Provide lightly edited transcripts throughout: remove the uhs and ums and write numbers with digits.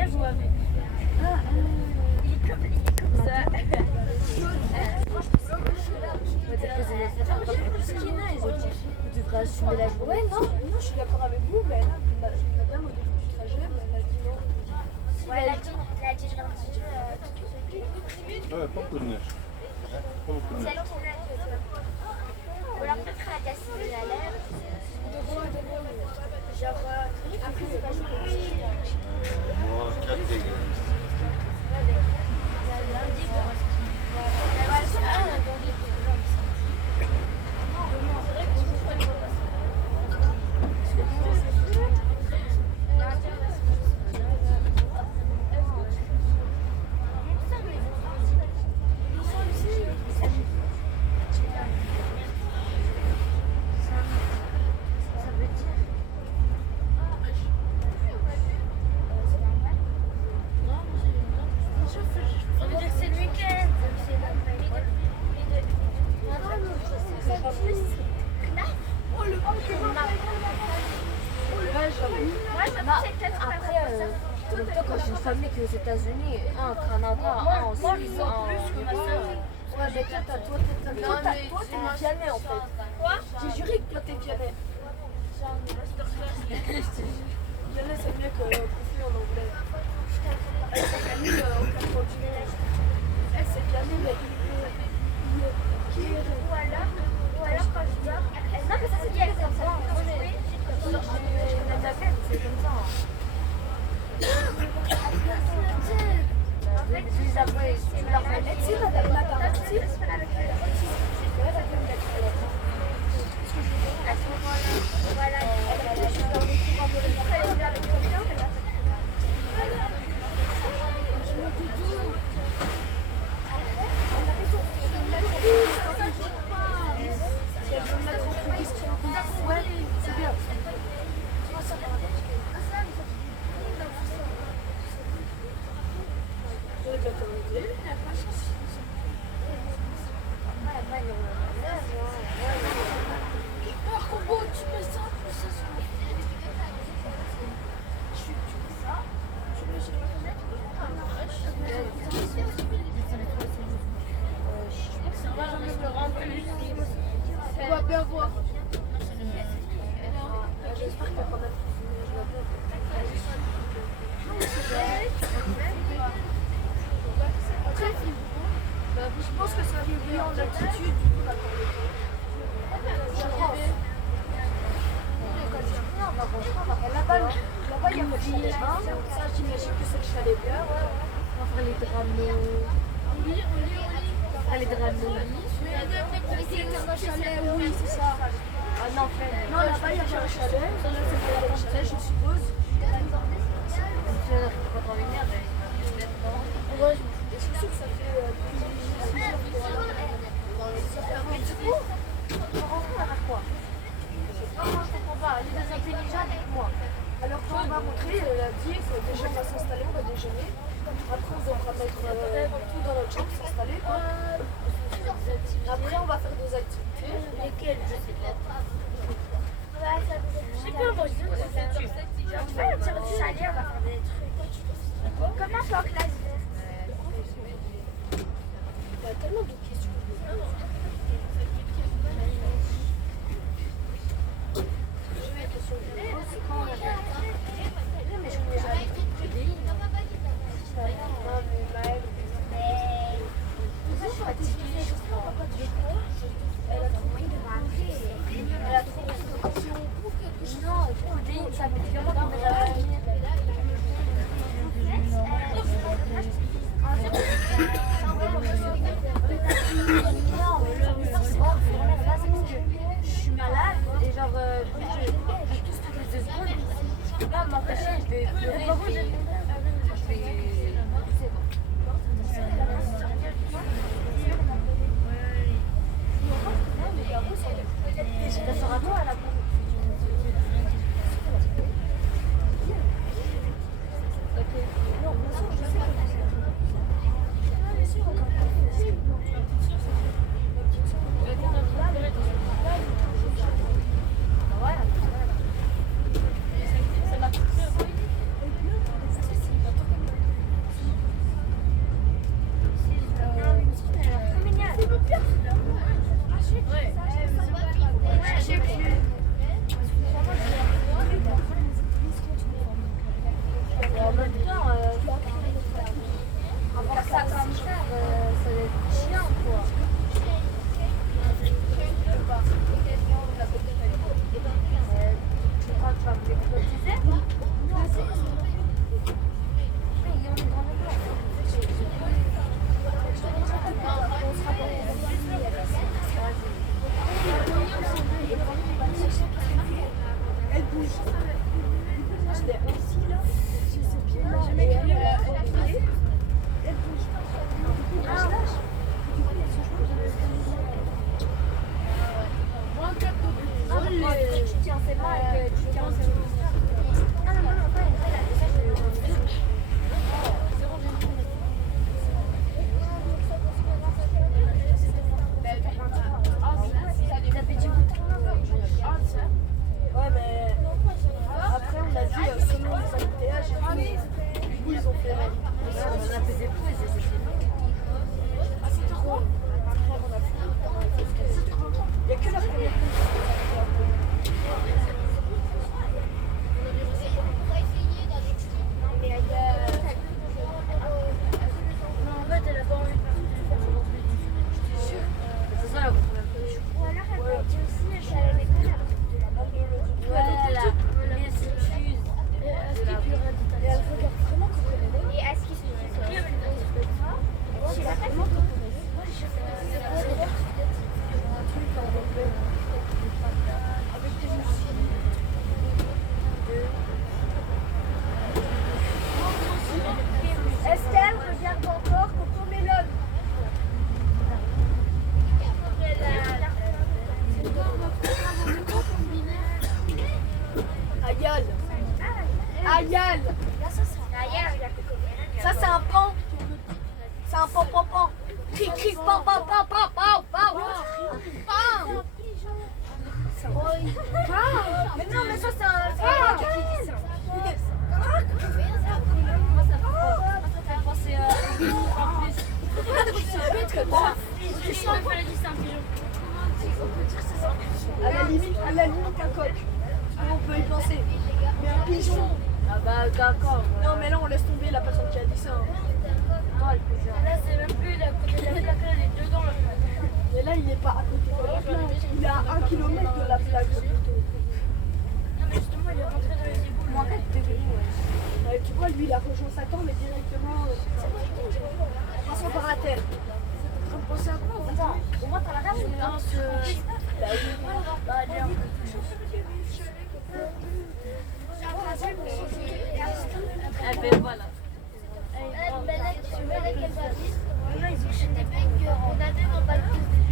viens jouer avec. Il est comme ça. Tu devrais assumer la journée. Ouais, non, je suis d'accord avec vous, mais là, madame, au début du trajet, elle a dit non. Ouais, elle a dit, je viens de dire. Ouais, pas beaucoup de neige. Pas beaucoup de C'est neige. elle qui l'a dit, tu vois. Ou alors peut-être elle a cassé la lèvre. Genre, après, c'est pas joué. Moi, 4 degrés. Ça veut dire que c'est le week-end. Moi, je me sais peut-être Après, en même temps, quand j'ai une famille qui est aux États-Unis, un au Canada, un en Suisse, un en Ouais, mais toi, t'es Vianney en fait. Quoi? J'ai juré que toi, t'es Vianney. Vianney, c'est mieux que Confus en anglais. Elle, c'est Camille au 98. Elle, c'est Vianney, mais qui est. Ou alors quand je dors. Non, mais ça c'est bien, comme ça. Quand je jouais, je connais ta tête, c'est comme ça. en fait, Tu leur fais Si, madame la garantie. à ce moment-là, voilà, elle a juste dans les courants de l'école, vers le camion, elle a Ouais, c'est bien. J'aurais bien terminé. Combo, tu mets ça, plus ça sur le tu mets ça, tu mets sur le on va bien voir. J'espère qu'il y a pas mal Après, je pense que ça vient bien en altitude, du coup, je pense. Là-bas, il y a le chalet. Ça, j'imagine que c'est le chalet bien. On va faire les drames. On va faire les drames. Oui, c'est ça. Ah non, Non, là-bas, il y a un chalet. Ça, là, c'est le chalet, je suppose. Tu vas pas venir, mais Ouais, c'est sûr que ça fait plus 6 heures. Ça fait un petit coup. on va faire quoi? Moi, je comprends pas. Les deux intelligents avec moi. Alors, quand on va rentrer, elle a dit déjà, on va s'installer, on va déjeuner. Après, on devra mettre tout dans notre chambre, s'installer. Après, on va faire des activités. Lesquelles? Je sais pas. je sais pas, moi je dis, on va faire du chalet, on va faire des trucs. Comment faut que classe? Il y a tellement de questions. J'ai une question. C'est quand on a fait. Mais je connais jamais. Je dis. Non, mais Maëlle, elle a trop Non, pudding, ça médicament qu'on met à venir. Non, mais je suis malade et genre, je tousse toutes les 2 secondes. Je peux pas m'empêcher, je vais pleurer. Je vais. C'est bon. Ça sera toi à la bourre. Ok. Non, bien sûr, je sais que bien sûr, c'est ma petite sœur. fait. On a fait des pauses et c'était Ah, c'est trop. Après, on a fait. Il n'y a que la première Non, en fait, elle a pas envie de faire aujourd'hui. C'est ça la première couche. Ou alors, elle m'a dit aussi, je l'avais pas la Voilà, les excuses. Est-ce qu'il y aura Et elle regarde vraiment comme elle est. Et est-ce qu'il se dit ça? Il a pas Vraiment comme elle est. Un truc en anglais. Avec des musiques. Estelle, regarde encore Coco Melon. Aïeul. Aïeul. Ça c'est un pan. C'est un pan pan pan. Cric cric pan pan pan pan pan pan. Pan. Mais non mais ça c'est un pan qui dit ça. Penser en plus. À la limite un coq. On peut y penser. Mais un pigeon. Ah bah d'accord. Non mais là on laisse tomber la personne qui a dit ça. Non, le pigeon. Là, c'est même plus la côté de la plaque, là, elle est dedans. Là. Mais là il est pas à côté de la plaque. Il est à 1 km de la plaque. Non, mais justement, il est rentré dans les égouts. Moi, 4 degrés, ouais. Tu vois lui il a rejoint Satan mais directement en passant par la terre. Au moins, t'as la rage, mais on se. Bah oui. Bah, allez, on Ah ben voilà. ils ont chez des mecs, on a des balles plus des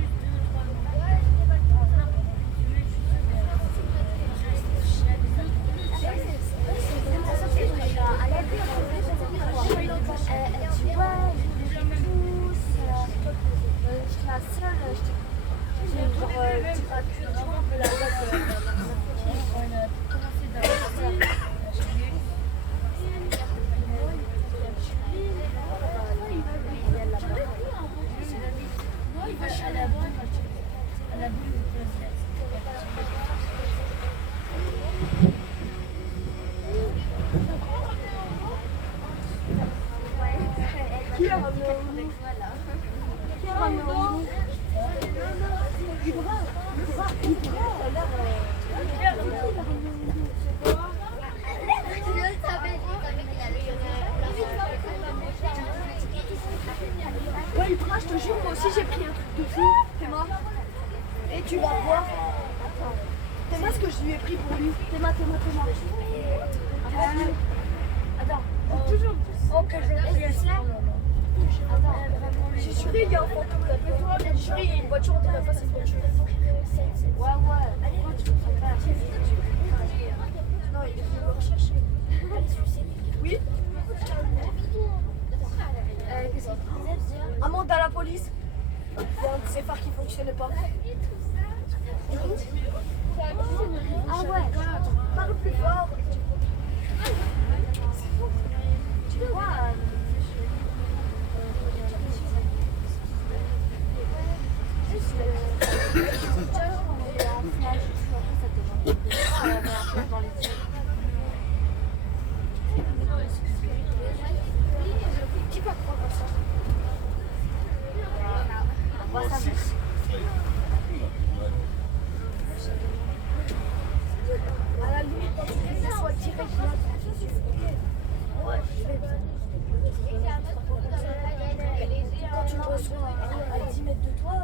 juste 10 mètres de toi,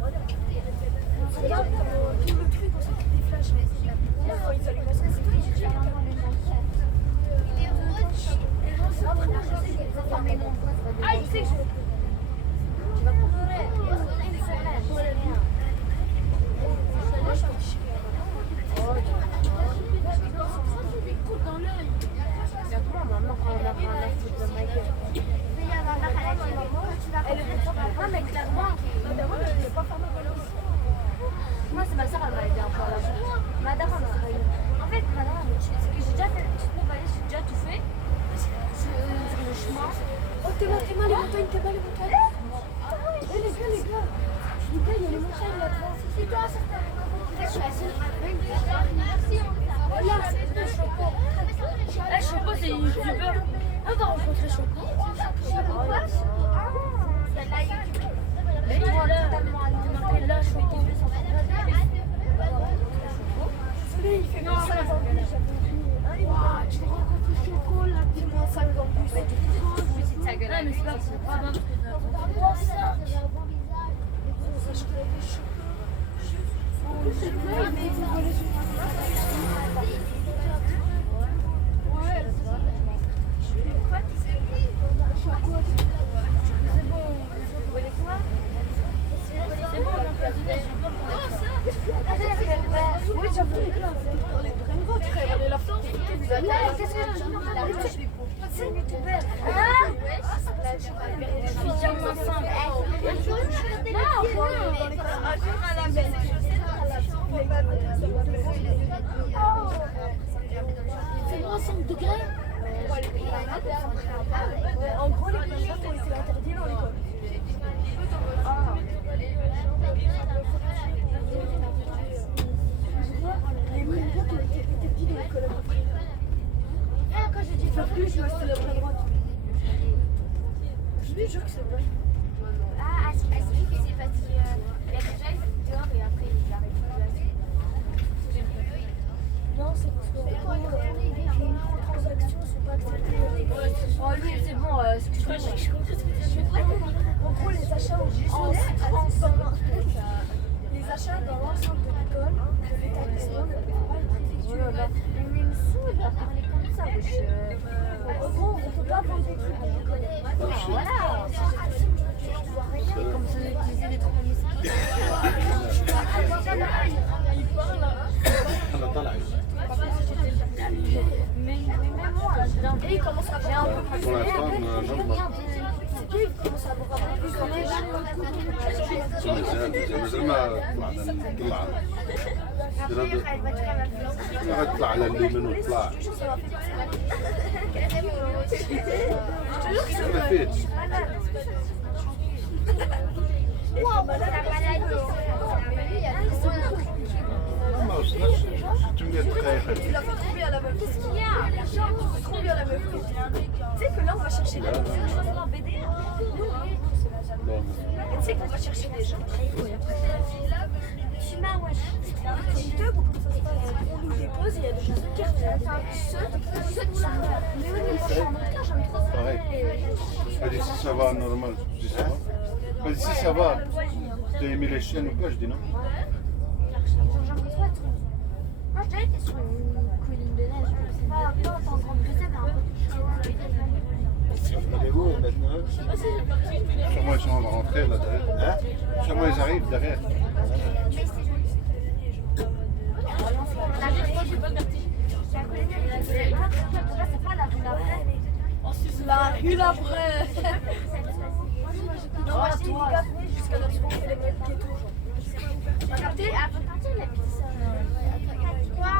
voilà. Regarde tout le truc, on s'en fout des flashs. Là, quand ils allument ça, c'est tout. Ah, il sait que je vais. Tu vas courir. Une semaine. Moi, je suis un petit chien. dans l'œil. Exactement, maman, quand on a rien à foutre de ma gueule. Non, mais clairement, madame, je ne vais pas faire ma balance. Moi, c'est ma soeur, elle m'a aidé un peu à la montagnes, t'es bas les montagnes. Eh les gars, il y a les montagnes là-bas. C'est toi, certains. En fait, je suis assise. Voilà, c'est le Choco. Ah, Choco, c'est une youtubeur. Ah, on va rencontrer Choco. Choco quoi? C'est la YouTube. Mais toi, là, tu m'appelles là, Choco. Celui il fait comme ça dans le bus. Waouh, tu vas rencontrer Choco là, dis-moi ça dans le bus. Ah, mais c'est pas grave. Je connais des Choco. C'est vrai, mais vous voulez oui, j'avoue, les gars, on est vraiment gros, frère. On est là pour vous allez. Qu'est-ce que tu c'est une youtubeur. Je suis déjà enceinte. C'est moins 5 degrés. En gros, les concerts ont été interdits dans l'école. Les mines ont été interdits dans l'école. Quand je dis Faire plus, je me suis levé à droite. Je lui jure que c'est vrai. ah, c'est parce que c'est parce que il y a déjà ils dehors et après ils arrêtent. Non, c'est parce que les microtransactions ne sont pas acceptées. Oh, lui, c'est bon, ce que je fais. En gros, les achats les achats dans l'ensemble de l'école, de l'établissement, ne peuvent pas être effectués. Mais il me saoule à parler comme ça. En gros, on ne peut pas vendre des trucs à l'école. Voilà. Comme ça, utiliser les trois musiques. أنا طالع. Mais même moi, là, j'ai un peu. Et il commence à avoir un peu plus. Pour l'instant, نضبط. C'est qu'il commence à avoir un peu plus de neige. مازال ما طلعنا. طلع على اليمين وطلع. ما فيش. ما وصلناش 8 دقائق. Il a fait trop bien la meuf. Qu'est-ce qu'il y a? Trop bien la meuf. Tu sais que là, on va chercher des gens. Tu sais qu'on va chercher des gens. Tu m'as wesh. C'est une teub ou comment ça se passe? On nous dépose et il y a des personnes qui reviennent. Ceux qui sont là. Mais oui, mais moi je suis en montage, j'aime trop ça. Pareil. Ici ça va normal. Je dis ça va. Ici ça va. Tu as aimé les chiennes ou pas? Je dis non. J'aimerais trop être. Moi j'ai déjà été sur une colline de neige. Pas en tant que grande que ça, mais un peu plus petite. Vous avez où maintenant? Sûrement ils sont en train de rentrer là derrière. Sûrement ils arrivent derrière. Mais c'est joli. La vérité, c'est la colline de neige. Là, c'est pas la rue d'après. La rue d'après. Non, moi je dis les gars, venez jusqu'à notre sport et les mecs ghetto. T'as capté? À peu près, il a mis ça. Quoi?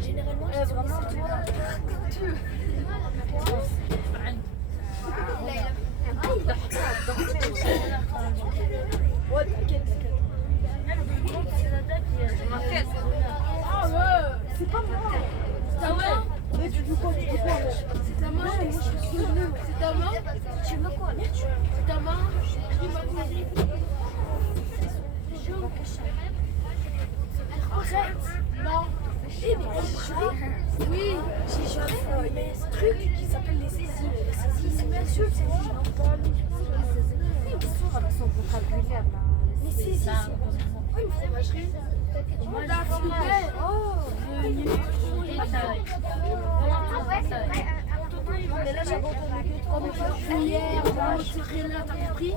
Généralement, je dis vraiment toi. Ouais, t'inquiète, t'inquiète. Ah ouais, c'est pas moi. Ah ouais? Mais tu veux quoi? Tu veux quoi? C'est ta main? Moi, je suis venue. C'est ta main? Tu veux quoi? C'est ta main? Non. Eh mais oui, j'ai joué il y a ce truc qui s'appelle les saisies. Les saisies, c'est bien sûr, c'est Ils sont avec son vocabulaire là. les saisies, c'est une fromagerie. Moi, La fumée. Oh, mais là, j'abandonne le gâteau. Comme ça, cuillère, mozzarella, t'as compris?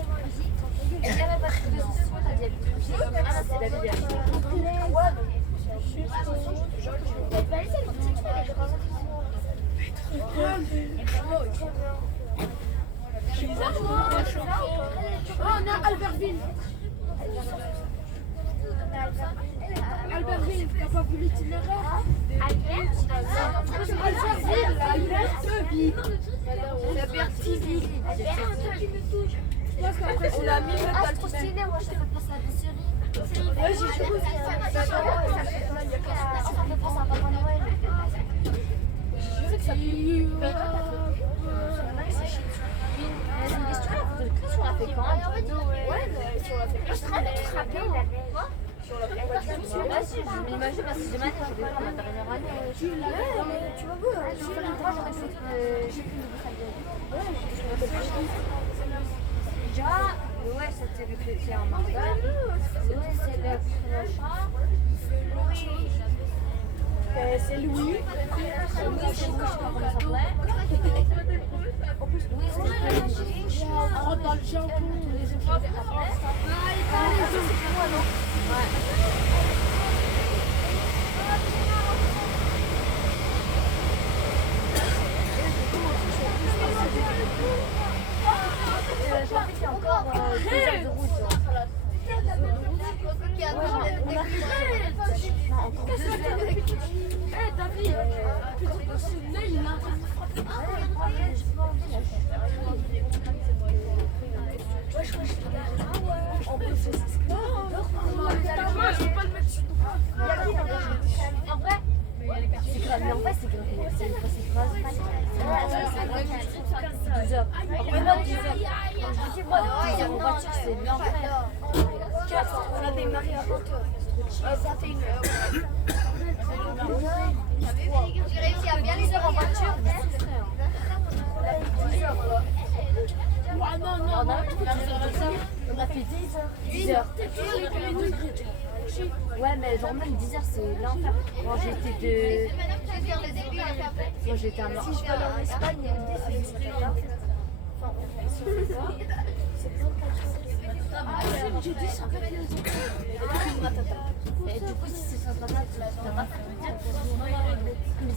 Il y a la batterie de ce soir, t'as dit habitude. Ah là, c'est la bière. Ouais, Bah, allez, c'est le petit truc, les grands. oh, on est à Albertville. Albertville, t'as pas vu l'itinéraire? Albertville. Albertville. Parce qu'après, on a mis le Ah, c'est trop stylé, moi, ça fait penser à des séries. Ouais, j'ai joué. Ça fait penser à Papa Noël. Je sais que ça C'est une question, la photo de Chris, on l'a fait quand? Ouais, mais sur la Je te rappelle, quoi? Vas-y, je m'imagine parce que j'ai ma tête, j'ai fait ma dernière année. tu vas voir. Moi, j'aurais fait j'ai fait une Déjà, ouais, c'était le chrétien en Marseille. Ouais, c'est le machin. C'est Louis. Louis, c'est moi, je sais pas comment ça s'appelait. En plus, Louis, c'est le Rentre dans le Japon. J'ai envie qu'il y ait encore 2 heures de route. Non, encore 2 heures. Eh, David, putain, ce nez, il a un peu je vais pas le mettre sur ton bras. En vrai, C'est grave, mais en vrai, c'est grave. C'est une fois, c'est grave. 12 heures. Après, non, 10 heures. Quand je dis, moi, 10 heures en voiture, c'est bien vrai. On a démarré avant toi. 21h. j'ai réussi à bien les heures en voiture. Ouais, non, non, On a fait 10 heures. On a fait 10 heures. Ouais, mais genre même 10 heures, c'est l'enfer. Quand j'étais de... Moi, j'étais à Marseille. Si je veux aller en Espagne, c'est j'ai dit 50 000 euros. Et du coup, si c'est 50 000, tu vas pas faire le dire.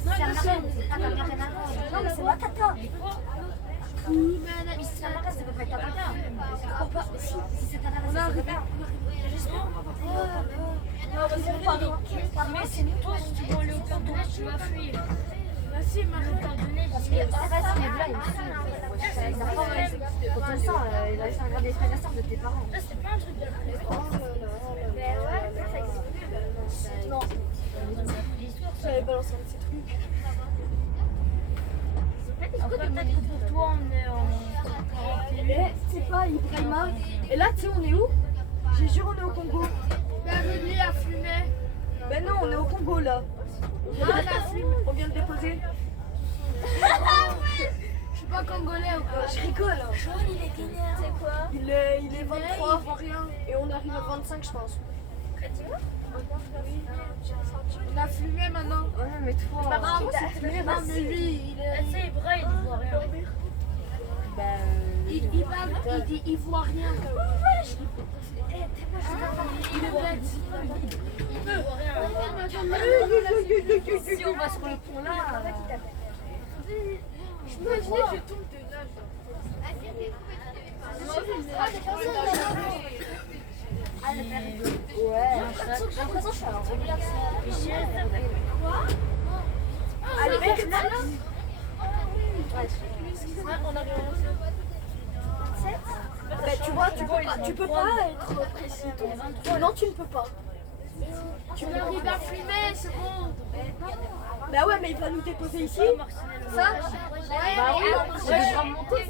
Ça n'a rien à voir. Non, mais c'est ma tata. Mais si ça m'arrête, ça peut pas être ta tata. Pourquoi pas? Si c'est ta tata, c'est ta tata. J'espère. Mais c'est toi, si tu veux aller au Père de Neige, tu vas fuir. Vas-y, Marie, Père de Neige. Parce que en fait, ce mec-là, il me saoule. Quand on le sent, il va juste regarder les frères et sœurs de tes parents. C'est pas un truc de la Mais ouais, ça existe plus. Non. J'avais balancé un petit truc. Après, peut-être que pour toi, on est en. Eh, c'est pas Ibrahima. Et là, tu sais, on est où? J'ai juré, on est au Congo. Bienvenue à fumer. Ben non, on est au Congo là. On vient de déposer. Je suis pas congolais ou quoi? Je rigole. Hein. Il est guinéen. C'est quoi? Il est 23 et on arrive à 25, je pense. On a fumé maintenant. Ouais, mais toi... Non, mais lui, il est. C'est vrai, il voit rien. Ben... Il dit ivoirien. Il est bête. Si on va sur le pont là... Je m'imaginais que je tombe de nage. Ouais, j'ai l'impression que je suis à un relax. Allez, mec, tu vois, tu peux pas être précis. Toi. Non, tu ne peux pas. Tu arrives à fumer, c'est bon. Bah ouais, mais il va nous déposer ici. Ça? Bah oui, on devra monter.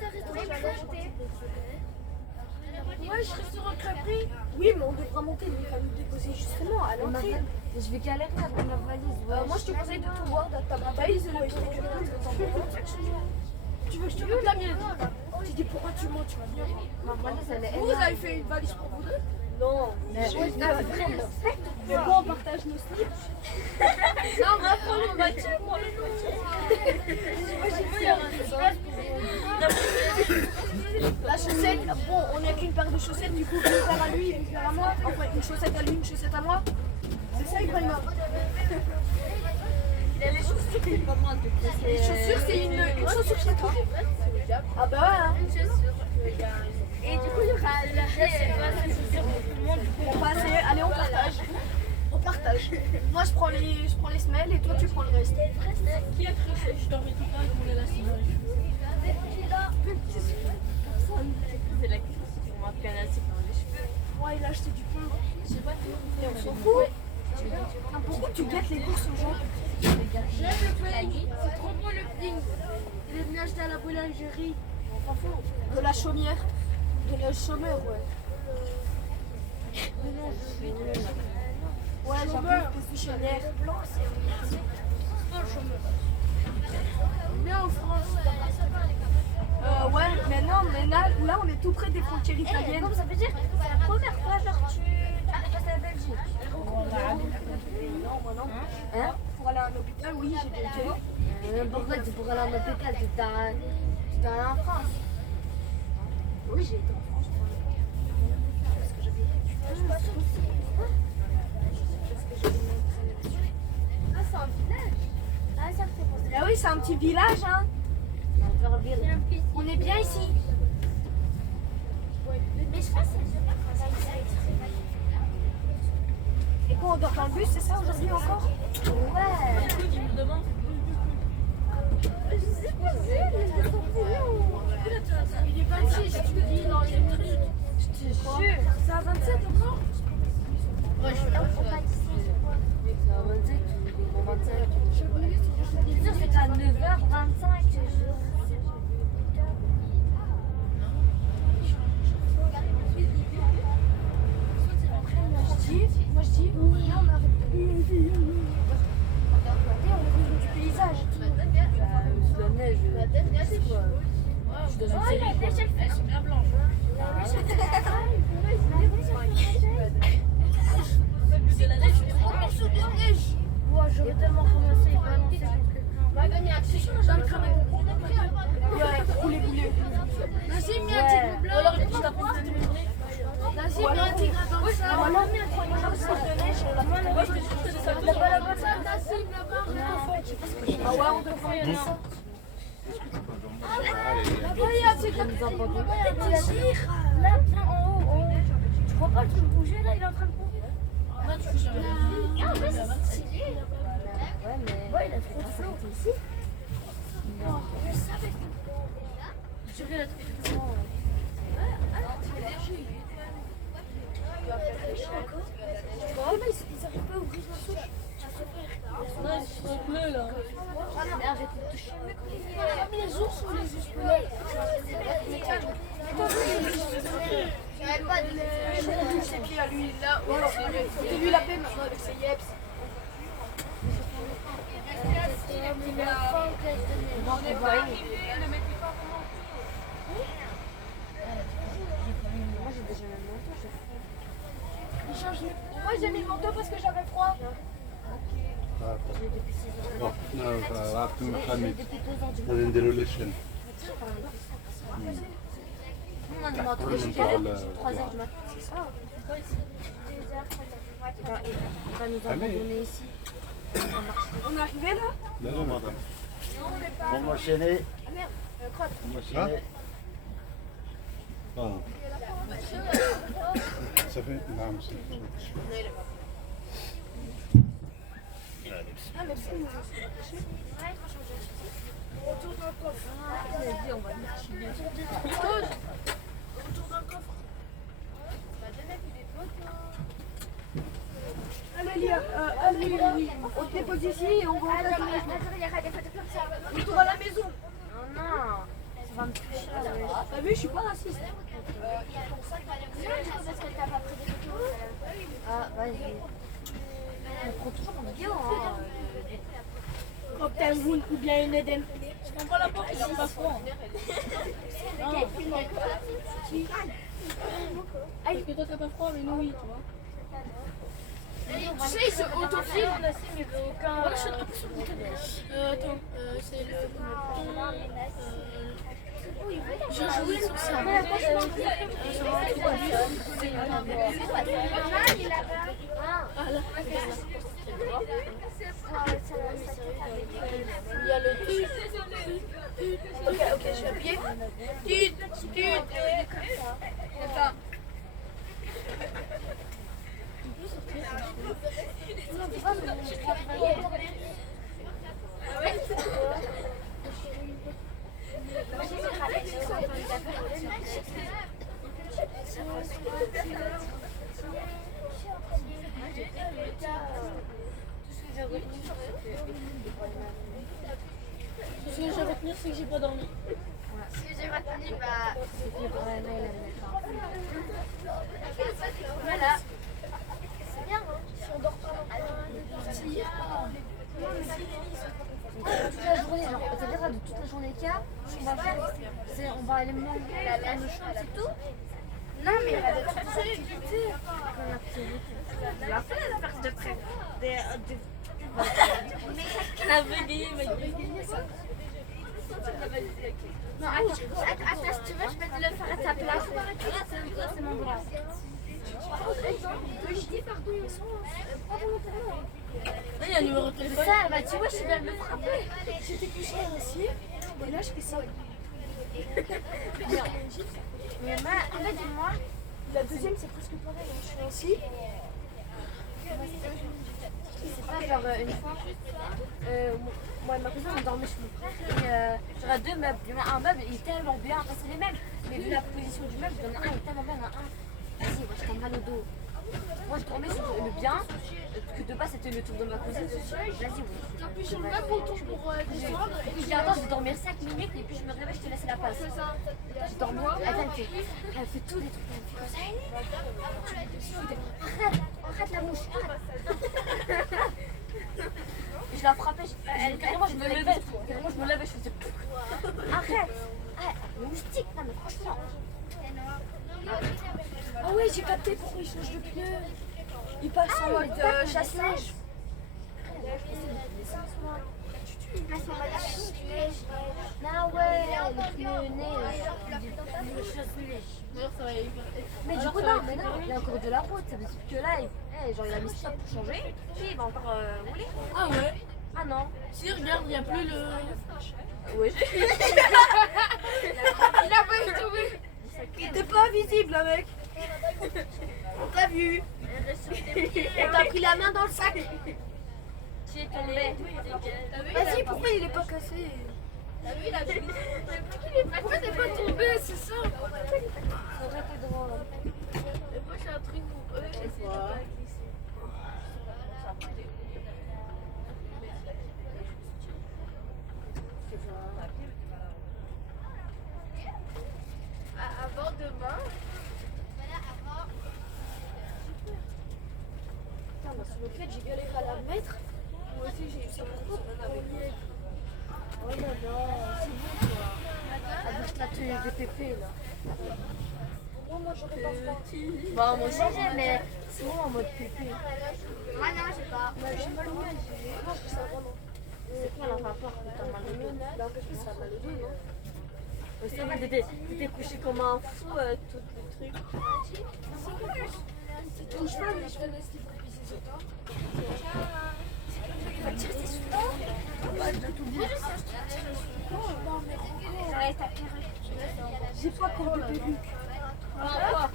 Ouais, je serai sur un crêperie. Oui, mais on devra monter, mais il va nous déposer justement à l'entrée. Je vais galérer à prendre ma valise. Moi, je te conseille de tout boire dans ta valise. Tu veux que je te montre la mienne? Tu dis pourquoi tu mens, tu vas bien. Ma valise, elle est Vous avez fait une valise pour vous deux? Non. Mais Moi, on partage nos slips. Non, on va prendre une voiture pour les La chaussette, bon, on n'a qu'une paire de chaussettes, du coup, une paire à lui, une paire à moi. Enfin, une chaussette à lui, une chaussette à moi. C'est ça, Ibrahima. Il a les chaussures. compris. Les chaussures, c'est une chaussure chez toi. Ah bah ouais. Hein. Et du coup, il y aura la c'est pas ces chaussures pour tout le monde. On passe, allez, on partage. On partage. Moi, je prends les semelles et toi, tu prends le reste. Qui a cru je t'en remets tout le temps et qu'on est là sinon. C'est la crise pour moi canasser dans les cheveux. Ouais, il a acheté du pain. Je sais pas Et on s'en fout. Ah, pourquoi tu gâtes les courses aux gens? J'aime le pudding. C'est trop bon le pudding. Il est venu acheter à la boulangerie. On s'en fout. De la chaumière. De la chômeur, ouais. Ouais, j'avoue, que c'est chaumière. Mais en France, Ouais, mais non, mais là, on est tout près des frontières italiennes. comme ça veut dire que c'est la première fois genre tu passes à la Belgique. Non, moi non. Hein? Pour aller à un hôpital, oui, j'ai déjà été. Pourquoi tu pourrais aller en hôpital? Tu allé en France. Oui, j'ai été en France. Parce que j'avais Ah, c'est un village. Ah, ça me fait penser. Ah oui, c'est un petit village, hein. On est bien ici. Mais je pense que c'est Et quoi, on dort dans le bus, c'est ça aujourd'hui encore? Ouais. Écoute, il me demande. Je sais pas, il est 26, tu me dis dans les trucs. Je te jure. C'est à 27 encore? Ouais, je suis là. C'est à 27, tu 25. Je te jure, c'est à 9h25. Moi je dis, oui, on arrête. Regardez, on est du paysage. Sous la neige. C'est quoi? Je suis dans une série. Elles sont bien blanches. C'est la neige, je suis trop morceau de neige. Ouais, j'aurais tellement commencé il va annoncer Dans le crâne. Ouais, roulez. Vas-y, mets un tigre blanc. Alors, je t'apprends de tourner. Vas-y, mets un tigre dans ça. Voilà, mais un truc de neige, on l'a fait. Moi, je te jure que c'est ça. Ah ouais, on peut faire ça. Là-bas, il y a un tigre. Là-bas, il y a un tigre. Là, tiens, en haut. Tu vois pas le truc bouger là? Il est en train de bouger. Là, tu fais jamais. Ah, ouais, c'est stylé. Ouais, mais. Ouais, il a trop de flow. Ici? Non, je savais. Je dirais la truc. Oh, mais ils arrivent pas à ouvrir la souche. Non, c'est trop bleu là. Mais arrête de toucher. Ah, mais les ours ou les ours polaires? J'arrête pas de Il touche ses pieds à lui, là. C'est lui la paix maintenant avec ses yeps. Moi j'ai mis le manteau parce que j'avais froid. Oh, no, after mechanic, in the relation. On est mort Relation jusqu'à pour la- 3h du matin. Il va nous abandonner ici. On est arrivé là? Non, madame. On m'a chaîné. Crotte. On m'a chaîné. Ah. Ça fait. Non, c'est. Ah, mais c'est nous. Retour dans le coffre. Retour dans le coffre. Allez, Lia, allez, on te dépose ici et on va en faire. Retour à la maison. Non, non. Ça va me toucher là. T'as vu, je suis pas raciste. Ah, vas-y. On prend toujours en vidéo, hein. Cocktail Wood ou bien une Eden. Je prends pas la porte, il est pas froid. Non. Parce que toi t'as pas froid, mais nous oui, tu vois. Tu sais, ils se autofilment, on a mais il veut aucun. Attends, c'est le. J'ai joué sur ça. Ah là, Il y a le tut. Ok, je suis appuyé. Tut. C'est ça. Ce que j'ai retenu, c'est que j'ai pas dormi. Ce que j'ai retenu, bah. Voilà. C'est bien, hein? Si on dort pas toute la journée, genre, c'est-à-dire de toute la journée qu'il y a, ce qu'on va faire, c'est on va aller manger à nos choses, c'est tout. Non, mais il y a des activités. On l'a fait la partie de près. La bégayé, mec. Non, attends, si tu veux, je vais te le faire à ta place. Là, c'est mon bras. Je dis pardon, Il y a un numéro de téléphone. ça, bah tu vois, je viens de me frapper. J'étais couché assis. Et là, je fais ça. Mais moi, en fait, moi, La deuxième, c'est presque pareil. Je suis assis. c'est pas genre une fois, moi et ma cousine on dormait chez mon frère et genre à deux meubles. Il y en a un meuble, il est tellement bien, enfin c'est les mêmes, mais vu la position du meuble, il y en a un, il est tellement bien, il y en a un. Vas-y, moi je t'en mal au dos. Moi je dormais sur le bien, que de base c'était le tour de ma cousine. Vas-y, oui. T'appuies sur le même bouton pour descendre. Je dis attends, je vais dormir 5 minutes et puis je me réveille, je te laisse la place. Je dors moi, elle fait tous les trucs, elle fait comme ça. Arrête la mouche, arrête. Je la frappais, carrément je me levais, je faisais arrête, le moustique, non mais franchement. Ah ouais, j'ai capté pourquoi il change de pneu. Il passe en mode chasse-neige. Ah ouais, le pneu neige. Mais du coup non, il y a encore de la route, ça veut dire que là, genre il a mis stop pour changer, puis il va encore rouler. Ah ouais. Ah non. Si, regarde, il n'y a plus le. Oui. Il a failli tomber. Il était pas visible, le mec. On t'a vu. On t'a pris la main dans le sac. Tu es tombé. Vas-y, pourquoi il est pas cassé? T'as vu, il a vu. Pourquoi t'es pas tombé? C'est ça. Ça aurait été drôle. Et moi, j'ai un truc pour eux. Avant demain. Putain, ma sous-moquette, j'ai galéré à la mettre. Moi aussi, j'ai eu ça pour Oh là là, c'est bon quoi. Avec la tenue de pépé là. moi, j'aurais pas fait. Bah moi aussi j'ai, mais c'est bon en mode pépé. Moi, non, j'ai pas. J'ai mal au dos. Non, je ça vraiment. C'est quoi le rapport que t'as mal au dos? Bah, parce que ça a mal au dos, non? C'est vrai, t'étais couché comme un fou, tout le truc. Touche pas, mais je vais rester pour pisser sur toi. Tirer tes sous-temps. Bah, de tout bien. Non, mais J'arrête ta pierre. j'ai pas encore de perruque. Quoi?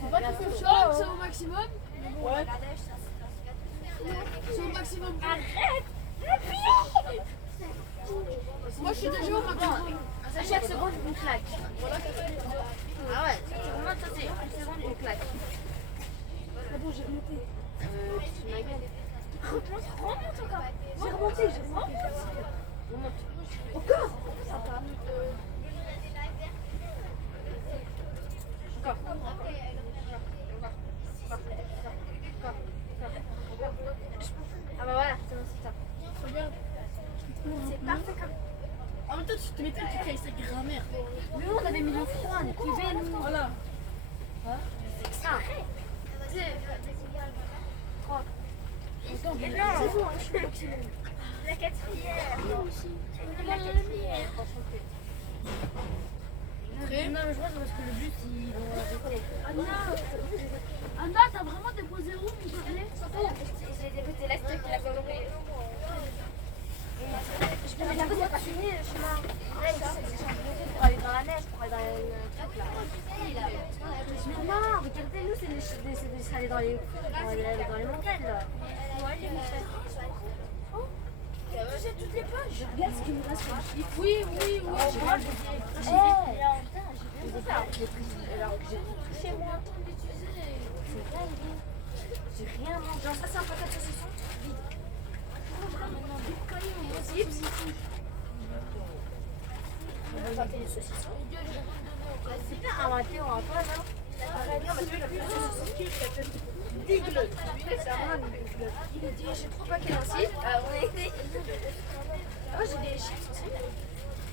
Faut pas que tu chantes, c'est au maximum? Ouais. C'est au maximum. Arrête! Moi, je suis déjà au maximum. À chaque seconde, une claque. Ah ouais, vraiment, ça c'est une seconde, une claque. C'est bon, j'ai remonté. Tu m'as gueule. Remonte encore. J'ai remonté, j'ai remonté. Remonte. Encore? Ah bah voilà, c'est bon, c'est ça. Regarde. C'est parfait comme. En même temps, tu te mettais que tu créais sa grammaire. Mais nous, on avait mis le froid, on est privés, nous. Voilà. Un, deux, trois. C'est bon, je suis au maximum. La quatrième. La quatrième. Non, mais je pense que parce que le but, ils vont arrêter. Anna, t'as vraiment déposé où, mon carnet? J'ai débuté la stock, la colorie. pas fini le chemin. Là, pour aller dans la neige, pour aller dans le truc là. Mais non, regardez-nous, c'est aller dans les montagnes là. Ouais, les montagnes. Tu sais toutes les pages. Regarde ce qu'il me reste comme chiffre. Oui. Moi, j'ai alors que j'ai tout touché moi. C'est dingue. J'ai rien mangé. Genre ça c'est un paquet de saucissons vide. C'est bien inventé en Antoine, hein. Digle. C'est un digle. Il a dit j'ai trop paquet ainsi. Ah, j'ai des chips aussi.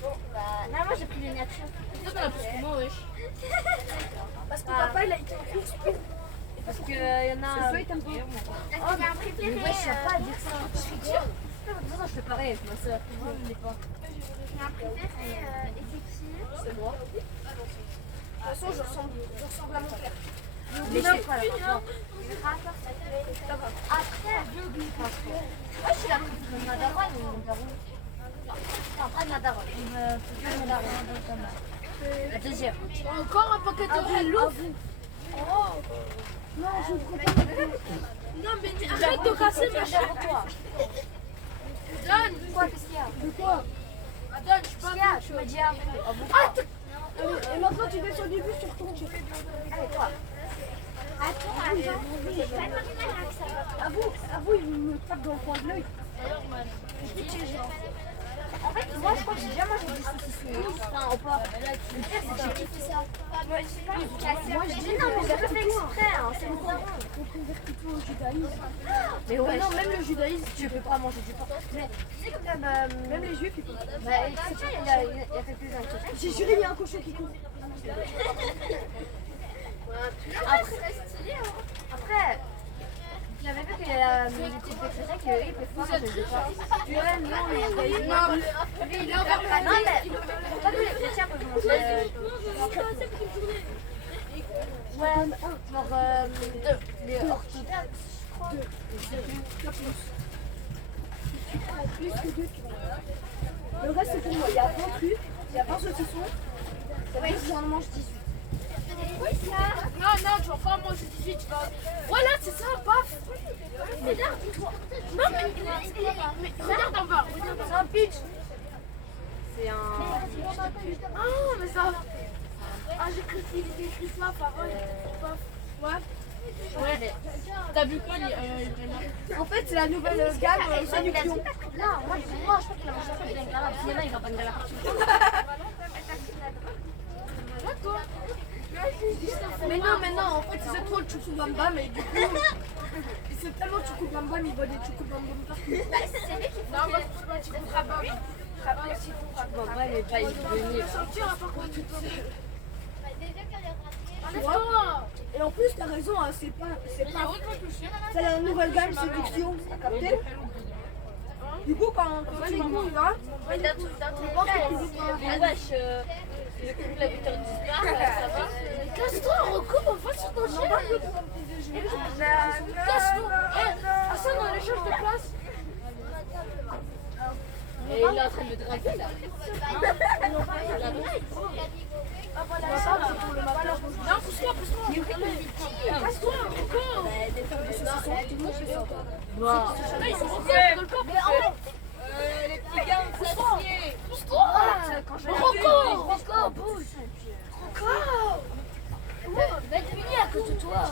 Bon, bah, non, moi j'ai pris les natures. Toi, t'en as plus que moi, wesh. Parce que papa il a été en course pour. Parce qu'il y en a. Ce soir, t'aimes pas. Oh, mais un préféré. Mais wesh, y'a pas à dire ça. Je suis dur. De toute façon, je fais pareil avec ma soeur. Je ne l'ai pas. J'ai un préféré effectif. C'est moi. De toute façon, je ressemble à mon père. Mais je sais pas là. Après, Moi, je suis la préférée de ma daronne ou mon daron. Non, pas de ma daronne. Mon daron. La deuxième. encore un paquet de loup. Non, je ne comprends pas. Non, mais arrête de casser ma chaîne. Pour toi. Donne. Quoi, qu'est-ce qu'il y a? De quoi? Donne, je suis Qu'est-ce pas qu'il y a? Tu m'as dit avant. Allez, et maintenant tu descends du bus sur ton chien. Allez, toi. Avoue, il me tape dans le coin de l'œil. En fait, moi je crois que j'ai déjà mangé du saucisson. Enfin, au pas. Le pire, c'est que j'ai kiffé ça. Moi, je sais pas. Moi, je dis non, mais j'ai pas fait exprès. Hein. C'est mon daron. On convertit-toi au judaïsme. Mais ouais, Non, même le judaïsme, tu peux pas manger du porc. Mais tu sais, comme. même les juifs, ils peuvent. Bah, c'est ça, il y a quelques-uns qui restent. J'ai juré, il y a un cochon qui court. Après, j'avais vu qu'il y a des types de chrétiens qui eux, ils peuvent pas manger du porc. Ouais, non, mais lui, il est encore pas. Non, mais pourquoi tous les chrétiens peuvent manger. Ouais, genre les orthodoxes, je crois. Plus que deux, tu vois. Le reste, c'est pour moi. Il y a 20 trucs, il y a 20 saucissons. Ça va être si on en mange 18. Non, tu vas pas manger 18, tu vas. Voilà, c'est ça, paf. Mais regarde, non, mais regarde en bas. C'est un pitch. C'est un. Ah, mais ça. Ah, j'ai cru qu'il était écrit ça, parole. Paf. Ouais. T'as vu quoi, En fait, c'est la nouvelle gamme séduction. Non, moi je crois qu'il a mangé un truc avec la rap. Sinon, il va pas me la partie. Mais non, en fait, c'est trop le choukou-bamba, mais du coup, c'est tellement choukou-bamba, mais il voit des choukou-bamba partout. Non, moi, tu comprends pas. Bon, moi, il est pas venu. Tu vois. Et en plus, t'as raison, hein, c'est pas. C'est la nouvelle gamme séduction, t'as capté? Du coup, quand tu manges là, Mais d'un truc, mais wesh, la victoire d'histoire, ça va. Casse-toi, recoupe, on va sur ton chien. Casse-toi. Ah, ça, dans l'échange de place. Et il est en train de draguer là. ah voilà, ça, c'est pour le matin. Non, pousse-toi. Casse-toi, recoupe. Des femmes de saucisson, tout le monde fait ça. Là, ils sont rentrés dans le corps. Les petits gars, on s'assied. Pousse-toi. Quand je Rocco, bouge. va être fini à cause de toi.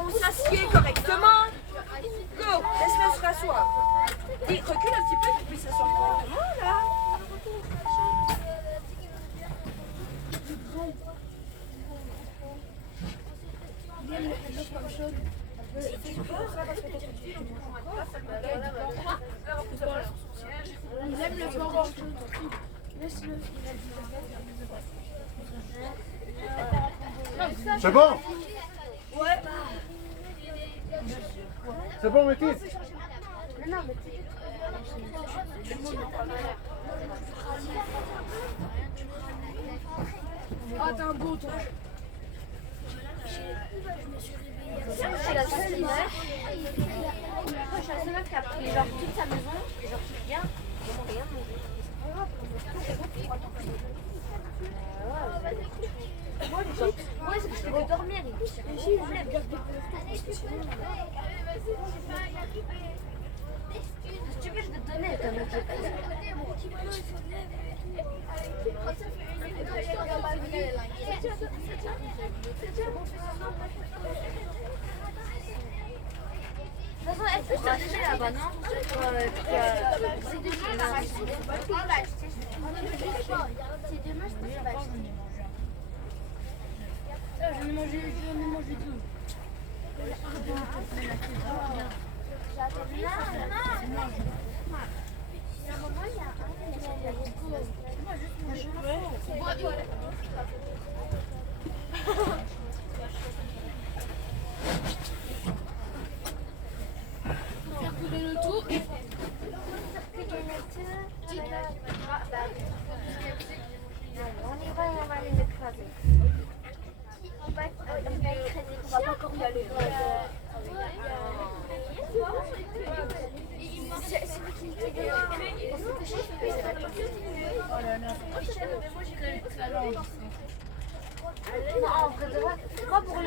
On s'assied correctement. Go, laisse-le se rasseoir. Dis, recule un petit peu, tu puisses s'asseoir correctement là. Il aime le porc. Laisse-le. C'est bon? Ouais. C'est bon, Métis? Ah, t'es un beau toi. Je suis la seule meuf. Je suis la seule meuf qui a pris genre toute sa maison, et genre tout bien, vraiment rien mangé. Moi, c'est que je fais que dormir. Si tu veux, je vais te donner ta meuf. De toute façon, elle peut s'acheter là-bas, non? C'est des jeux là. J'en ai mangé deux. Le tout. On y va et on va aller l'écraser. On va pas encore y aller. Non, en vrai de vrai, moi pour le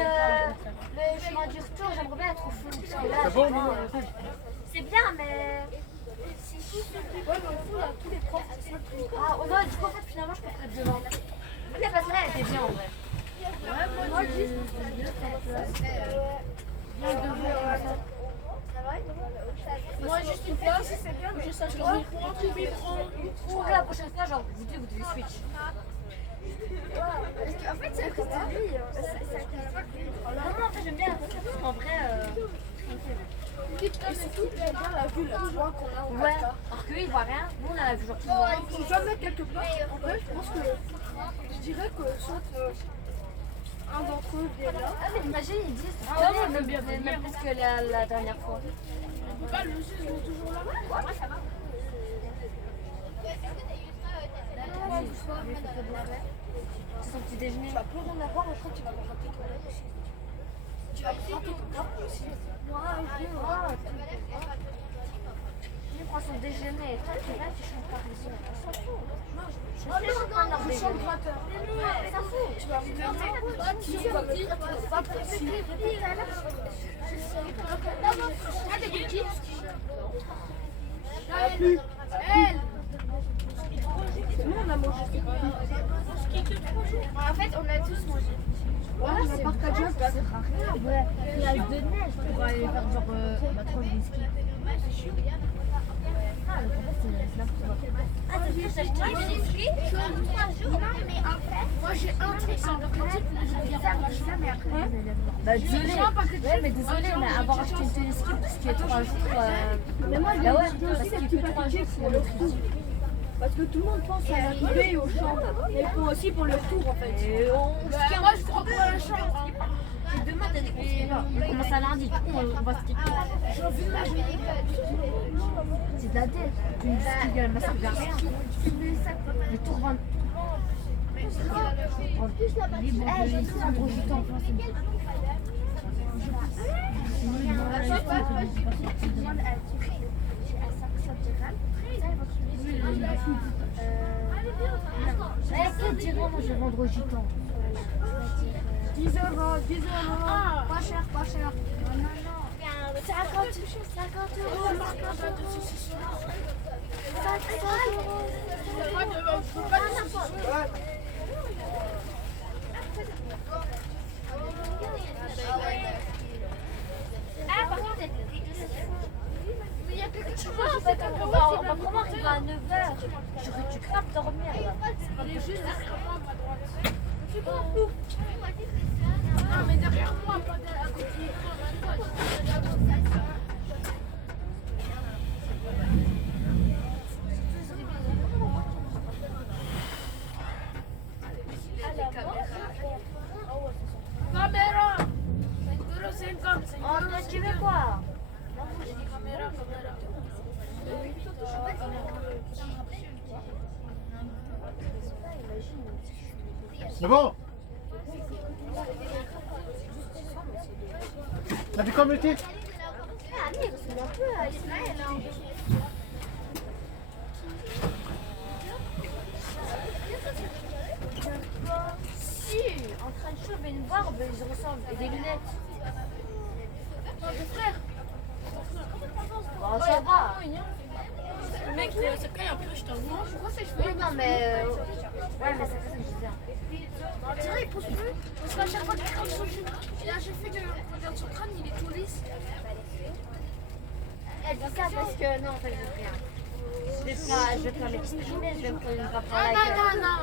chemin du retour, j'aimerais bien être au fond. Parce que là, C'est bon, c'est bien, mais. Ouais, mais au fond, là, tous les profs, c'est ça le truc. Ah, non, du coup, en fait, finalement, je peux être devant. La place là, elle était bien en vrai. Moi, je dis, moi, juste une place, je sache le micro, tout micro. Je trouve que la prochaine fois, genre, vous deux, vous devez switch. Parce qu'en fait, c'est à cause de lui. Non, en fait, j'aime bien la place parce qu'en vrai. Et surtout, j'aime bien la vue, là, tu vois, qu'on a en Ouais, fait, là. alors qu'eux, ils voient rien. Nous, on a la vue, genre, tout le monde. Il faut jamais quelque part. En vrai, je pense que je dirais que soit un d'entre eux vient là. Ah, mais imagine, ils disent. Ah, ouais, même plus que la dernière fois. On peut pas le juger, ils sont toujours là. Ouais, ça va. C'est son petit déjeuner. Tu vas plus rien avoir, après tu vas me rater ton lait. Tu vas me rater ton lait aussi. Il prend son déjeuner et toi, tu vas, tu chantes par ici. On s'en fout. Je sens le gratteur. On s'en fout. Tu vas me dire, tu vas me dire, tu vas pas préciser. Ah, t'es qui? Elle! Nous, on a mangé. En fait, on a tous mangé. Voilà, c'est partagé, ça sert à rien. Ouais, il y a de neige pour aller faire genre 3 jours de ski. Ah, donc en fait, c'est n'importe quoi. Ah, t'as fait ça, je t'ai Moi, j'ai un truc, c'est un principe, je viens faire la chambre, mais après, Bah désolé, ouais mais désolé, mais avoir acheté une téléski pour ce qui est 3 jours, mais moi bah ouais, parce qu'il peut 3 jours pour le retour. parce que tout le monde pense à la baie et aux chambres. Mais il faut aussi pour le retour, en fait. Et on Moi, je prends pour la chambre. Et demain t'as des cours, on commence à lundi, du coup on va skipper. C'est de la dette, tu me dis qu'il y a ma sœur rien. Le tour 20. Libre de ici, en gros, du temps, moi je vais vendre au gitan. 10 €, 10 €. Pas cher, pas cher. 50 €. Ah, par contre, tu vois, en fait, on va vraiment arriver à 9 h. Tu crames dormir là. Il est juste derrière moi, pas droite. C'est pas fou. Non, mais derrière moi, pas derrière à côté. Caméra 0,50. Oh, toi, tu veux quoi? Caméra. C'est bon? Have you come with it? Ah, mais il ressemble un peu à Ismaël. Hein. Si, entre un cheveu et une barbe, ils ressemblent. Et des lunettes. Mon frère. Bon, ça va. Le mec, c'est quand il a pris, je t'avoue. Je crois que c'est Oui, non, mais. Ouais, mais c'est ça que je disais. On dirait il pousse plus. Parce qu'à chaque fois qu'il crame son cheveu, et à chaque fois qu'on regarde son crâne, il est tout lisse. Elle dit ça parce que. Non, en fait, je veux rien. Je vais pas m'exprimer, je vais me prendre une grappe dans Ah la gueule. non.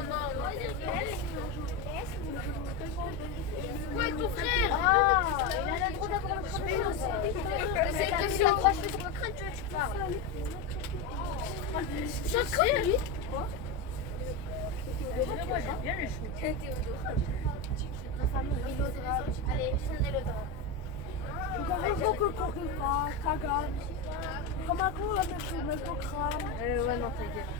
Ouais, ton frère. Ah, il a le droit d'avoir le crâne aussi. C'est T'as que mis si la on trois cheveux sur le crâne, tu parles. C'est un crâne, lui. Bien les cheveux. Allez, sonne le drap. Ouais, non, ta gueule.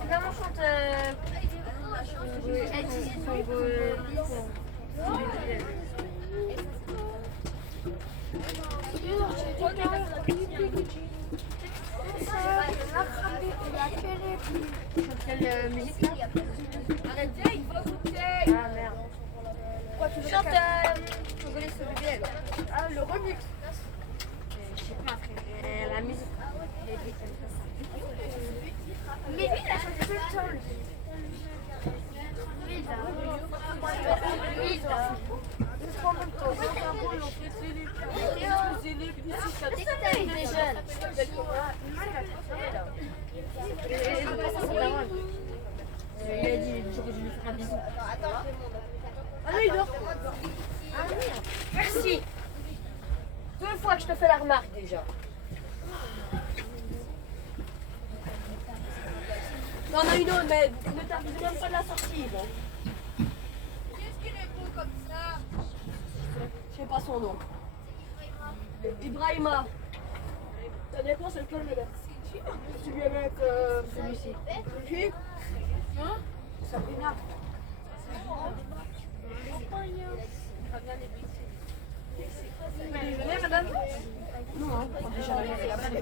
Finalement, chante. Quelle musique là? Arrêtez, il faut goûter. Ah merde. Chante Congolais sur le BL. ah, le remix. Je sais pas, frère. La musique. Mais lui, il a chanté tout le temps. Il est jeune. Et je passe à sa daronne. Je lui ai dit j'aurais dû lui faire un bisou. Ah non, il dort. Merci. 2 fois que je te fais la remarque déjà. Non, on a une autre, mais ne t'avise même pas de la sortie. Bon. Qu'est-ce qu'il est beau comme ça? Je sais pas son nom. Ibrahima. Ça dépend, c'est lequel, mais là. Tu viens avec celui-ci. Lui. Hein? Sabrina. Déjeuner, madame? Non, on a déjà fait la balle.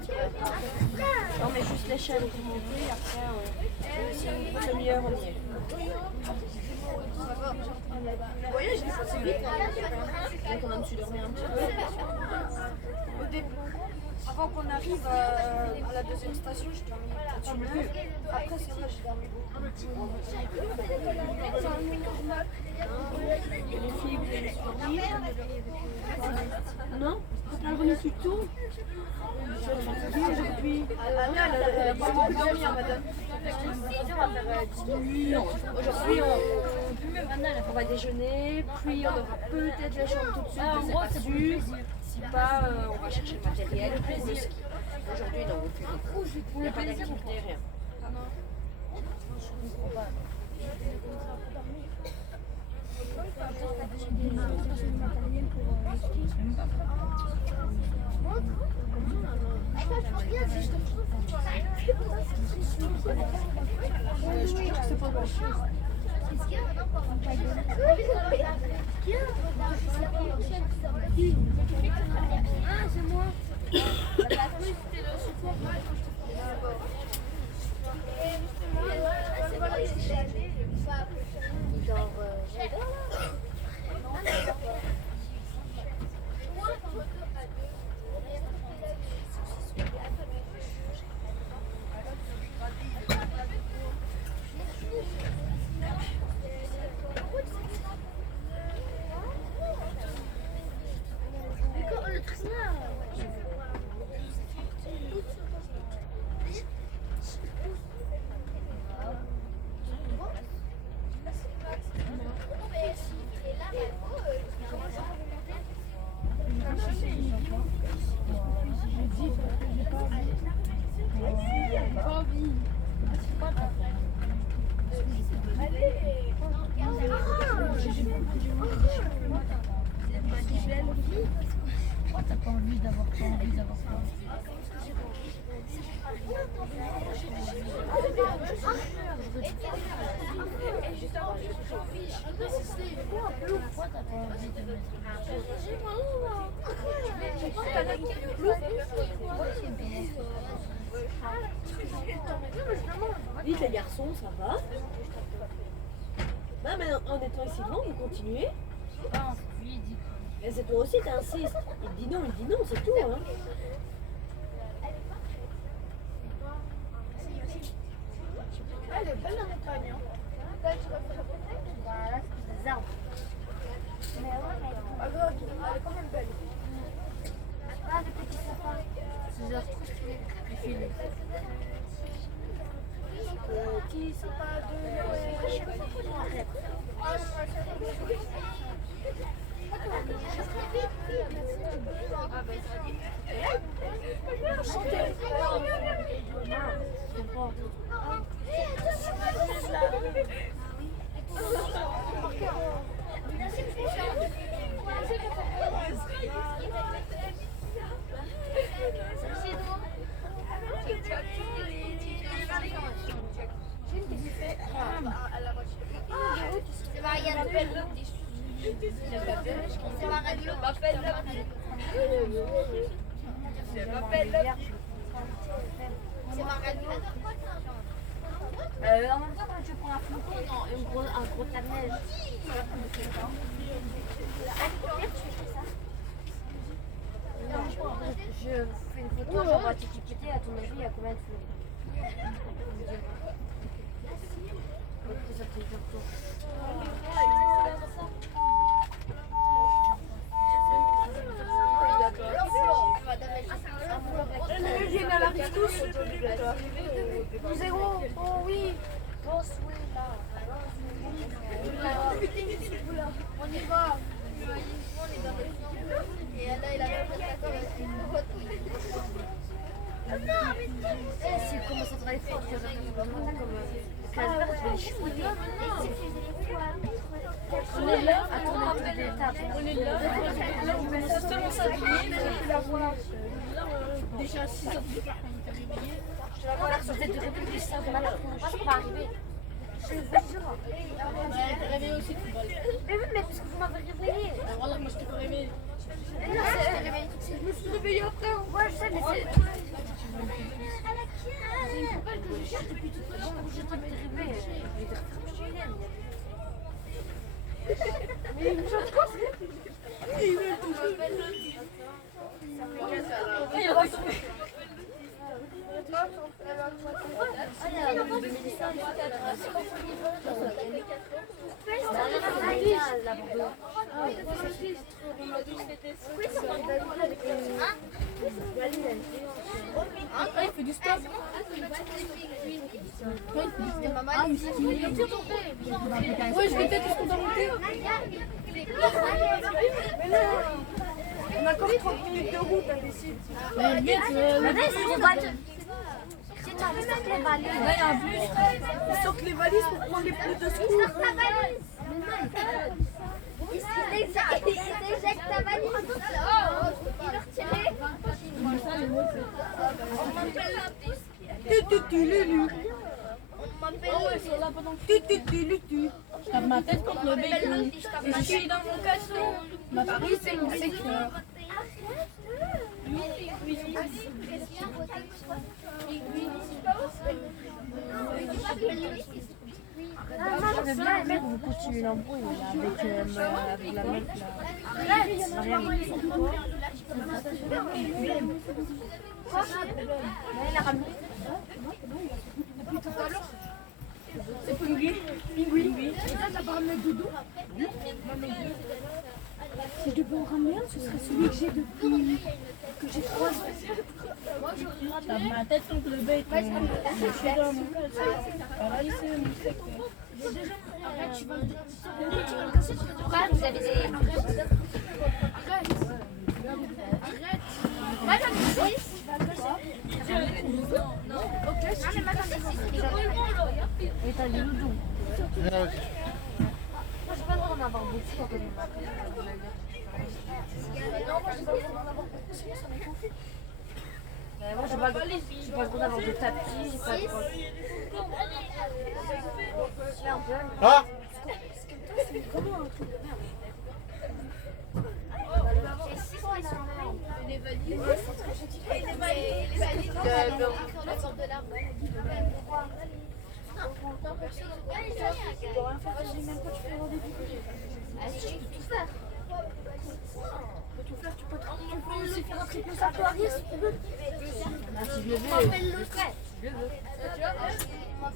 Non, mais juste l'échelle pour monter, après, si une demi-heure, on y est. Vous voyez, je l'ai fait assez vite. Donc, on a su dormir un petit peu. Au début, avant qu'on arrive à la deuxième station, je dormais plus. Après, c'est vrai, j'ai dormi beaucoup. Les filles, vous allez dormir? Non? T'as remis sur tout? Je suis fatiguée aujourd'hui. Elle a pas beaucoup dormir, madame. Aujourd'hui, on va déjeuner, puis on aura peut-être la chambre tout de suite, je sais pas sûr. Si pas, on va chercher le matériel pour le ski. Aujourd'hui, non, il n'y a pas d'activité, rien. Je te jure que c'est pas grand chose. Ah, c'est moi. Vite les garçons, ça va? Non mais en étant ici devant, vous continuez? Mais c'est toi aussi, t'insistes. Il dit non, c'est tout. Hein. Elle est belle la montagne. Hein. Voilà, c'est des arbres. Ah, grave, elle est quand même belle. Ah, des petits sapins. C'est genre trop stylé. Les films. Petit sapin de Noël. C'est Marianne. C'est Marianne. C'est Marianne. En même temps, quand tu prends un flocon dans un gros tas de neige, je fais une photo, j'envoie TikTok. À ton avis, il y a combien de flocons? J'ai une alarme tous. Zéro. Oh oui. On y va. Et là, il a même Si tu commences à travailler fort, tu vas vraiment comme Casper, tu vas les chouiner. On est là, à tourner toutes les étapes. On est là, C'est seulement ça. La voir. Déjà 6 heures du matin, il était réveillé. Je vais avoir sur tête de réveil, ça va là. Moi, je peux pas arriver. Je vais vous jure. Ouais, t'es réveillé aussi, tu vas. Mais oui, mais parce que vous m'avez réveillé. Voilà, moi je t'ai pas réveillé. Non, je me suis réveillée après. Ouais, je sais, mais c'est. C'est une poubelle que je cherche depuis tout à l'heure quand j'étais réveillée. Je vais te refaire chier. Mais il me chante quoi? Il me Ah, il fait du stop. Ouais, je vais peut-être ce qu'on t'a monté. On a encore 30 minutes de route à décider. Mais vite, Si tu avais sorti les valises. il y a un bus. Ils sortent les valises pour prendre les pneus de secours. Il s'éjecte ta valise. Oh, il va retirer. On m'appelle la piste. On m'appelle Je tape ma tête contre le bacon. Et je suis dans mon caleçon. Ma Paris, c'est mon secteur. J'aime bien les mecs où vous continuez l'embrouille avec la meuf là. Il a ramené. C'est Pingui. Pingui. Et là, t'as pas ramené Doudou? Si je devais en ramener un, ce serait celui que j'ai depuis. Que j'ai 3 ans. Je tape ma tête contre le bacon. Je suis dans mon caleçon. Paris, c'est mon secteur. Arrête, tu vas le casser. Pourquoi vous avez des. Arrête. Moi j'en ai 6. Ok, Non mais moi j'en ai 6. Et t'as des loulous. Viens, vas-y. Moi j'ai pas le droit d'en avoir beaucoup quand on est mal. Non, moi j'ai pas le droit d'en avoir beaucoup, sinon ça m'est confus. Moi j'ai pas le droit d'avoir de tapis, j'ai pas le droit. Ah, C'est vraiment un truc de merde. ils sont là. Les valises. Les valises. La porte de l'arbre. Non, personne. Tu peux rien faire, tu sais même pas, tu fais rendez-vous. Ah, si, je peux tout faire. Tu peux tout faire, tu peux aussi faire un triple salto arrière si tu veux. Si je le veux, Rappelle je le le ferai. Je le veux. Tu vois,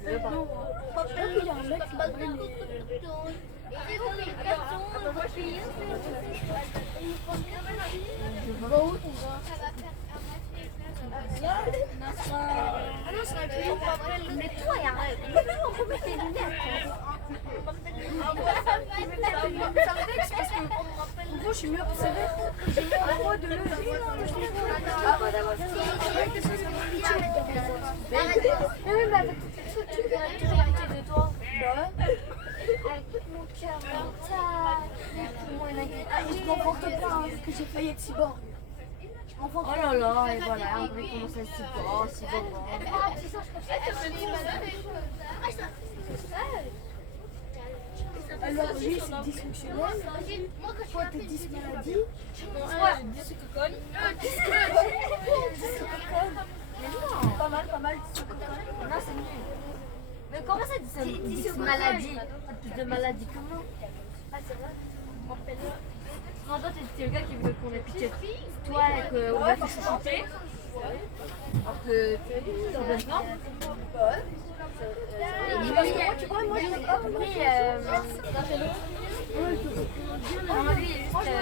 Je le veux pas. Il y a un mec qui pas m'a de donné carton. Et donc, les cartons, on va payer. On va où on va Ça va faire Ah non, c'est un peu. mais toi, il y a un. On peut mettre tes lunettes. Ça me vexe parce que, en gros, je suis mieux observée. J'ai mieux à moi de le. Ah, voilà, voilà. Mais oui, mais avec toutes les trucs, tu verras toujours hériter de toi. Avec mon cœur mental, les poumons et la gueule. Ah, je m'en vante pas hein, que j'ai failli être cyborg. Je m'en vante Oh là là, et voilà, André commence à être si beau, si beau. Ah, c'est ça, je Alors, lui, c'est dysfonctionnel. Moi, quand je Toi, t'es 10 maladies. Pas mal, pas mal. Non, c'est mieux. Mais comment ça, dit ça? 10 maladies. T'as plus de maladies que moi. Ah, c'est vrai. Non, toi, t'es le gars qui veut qu'on ait pitié de toi et qu'on va te chanter. Alors que tu en donnes pas. Tu vois, moi, je Oui, lui, il est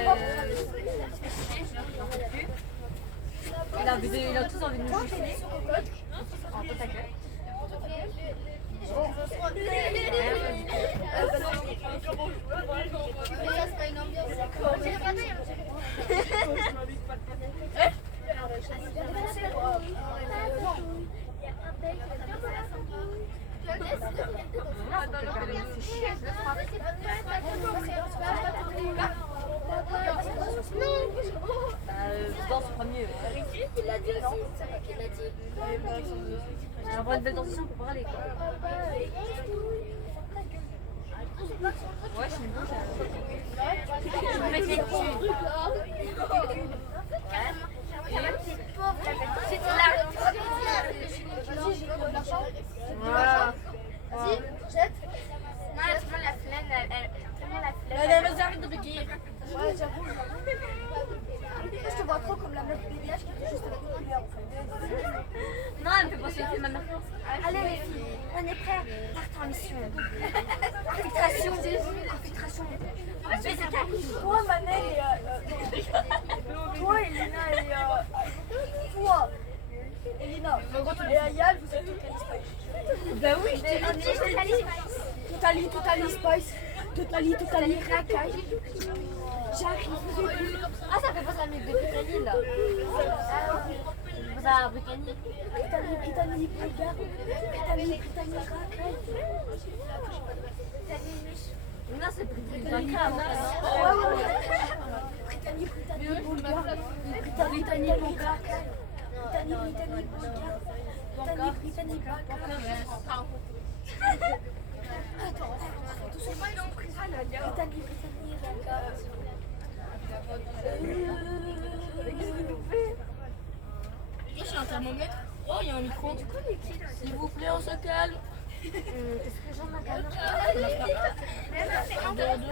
juste. Il a tous envie de nous suicider. En toi, ta gueule. C'est pas une ambiance. J'ai pas dit. Danse, fera mieux. Il l'a dit aussi, c'est vrai qu'il l'a dit. On va avoir une belle dentition pour parler. Quoi. Ouais, je suis une bouche. Je vais mettre les dessus. Voilà. Vas-y, jette. Non, elle prend la flemme, Elle va arrête de bégayer. Ouais, j'avoue. Je te vois trop comme la meuf bégage qui fait juste avec une couleur en fait. Non, elle me fait penser que ma mère. Allez les filles, on est prêts. Partons en mission. Infiltration. Infiltration. Toi, Manel et. Toi, Elina et. Toi, Elina. Et Ayal, vous êtes toutes Bah oui, je t'ai dit. Totally Spice. Totally Racaille. J'arrive. Ah, ça fait penser à la musique de Brittany là. Ça, Brittany. Brittany, Bulgare. Brittany, Racaille. Non, c'est Brittany. Brittany, Bulgare. Brittany, Bulgare. Brittany, Bulgare. Attends, doucement, ils ont pris ça, là. Brittany, Racaille. Moi, j'ai un thermomètre. Oh, il y a un micro. S'il vous plaît, on se calme. Qu'est-ce que j'en ai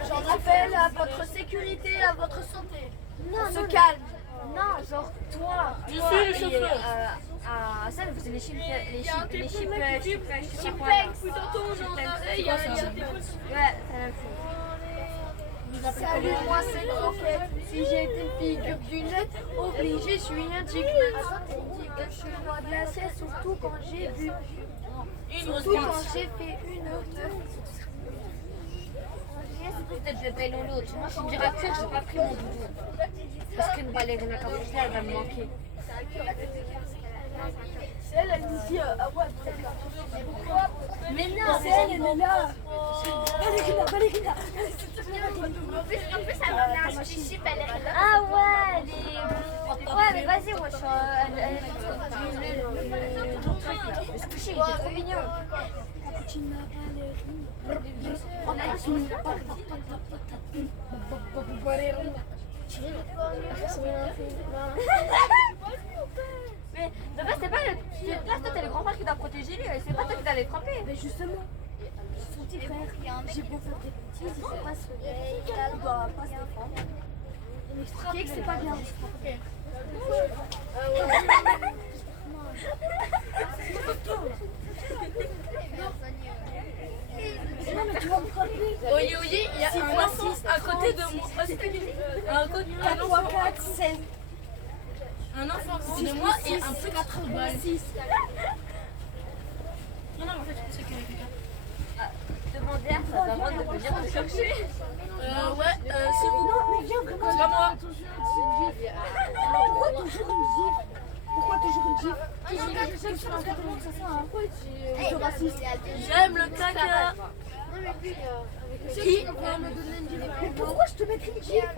J'en rappelle à votre sécurité, à votre santé. Non, On se calme. Non, genre toi. Je suis le chauffeur. Ça, c'est les chips. Les chips. Tantôt, on est en arrêt, il y a un dépôt. Ouais, c'est la même chose. Salut, moi c'est Croquette. Si j'étais figure du net, obligé, je suis indigne. On dit que je suis loin de la cesse, surtout quand j'ai bu. Surtout quand j'ai fait une teuf. Peut-être le bel ou l'autre. Moi, je me dirais que j'ai pas pris mon doudou. Parce qu'une ballerina capuchina, elle va me manquer. C'est elle, elle nous dit ah ouais, Mais non, c'est elle, elle est là. Ballerina. En plus, ça va venir un chip, elle est là. Ah ouais, ouais, mais vas-y, wesh. Le coucher, il était trop mignon. Mais de base, c'est pas le. Là, toi, t'es le grand frère qui doit protéger lui, c'est pas toi qui dois les frapper. Mais justement, son petit frère, j'ai beau faire des bêtises, il faut pas se réveiller, il doit pas se défendre. Il m'expliquait que c'est pas bien. Non mais tu vas me frapper. Oye, oye, il y a un enfant à côté de moi. Un côté de 4 fois 4, 16. un enfant à côté de moi et un petit 86. Non, non, en fait, je pensais qu'il y avait quelqu'un. Demander à sa maman de venir te chercher. Ouais, c'est vous. Non mais viens vraiment. C'est pas moi. Pourquoi toujours une gifle? Pourquoi toujours une gifle? Je sais que sur Internet ça sert à quoi tu raciste. J'aime le caca. Qui va me donner une gifle? Mais pourquoi je te mettrais une gifle?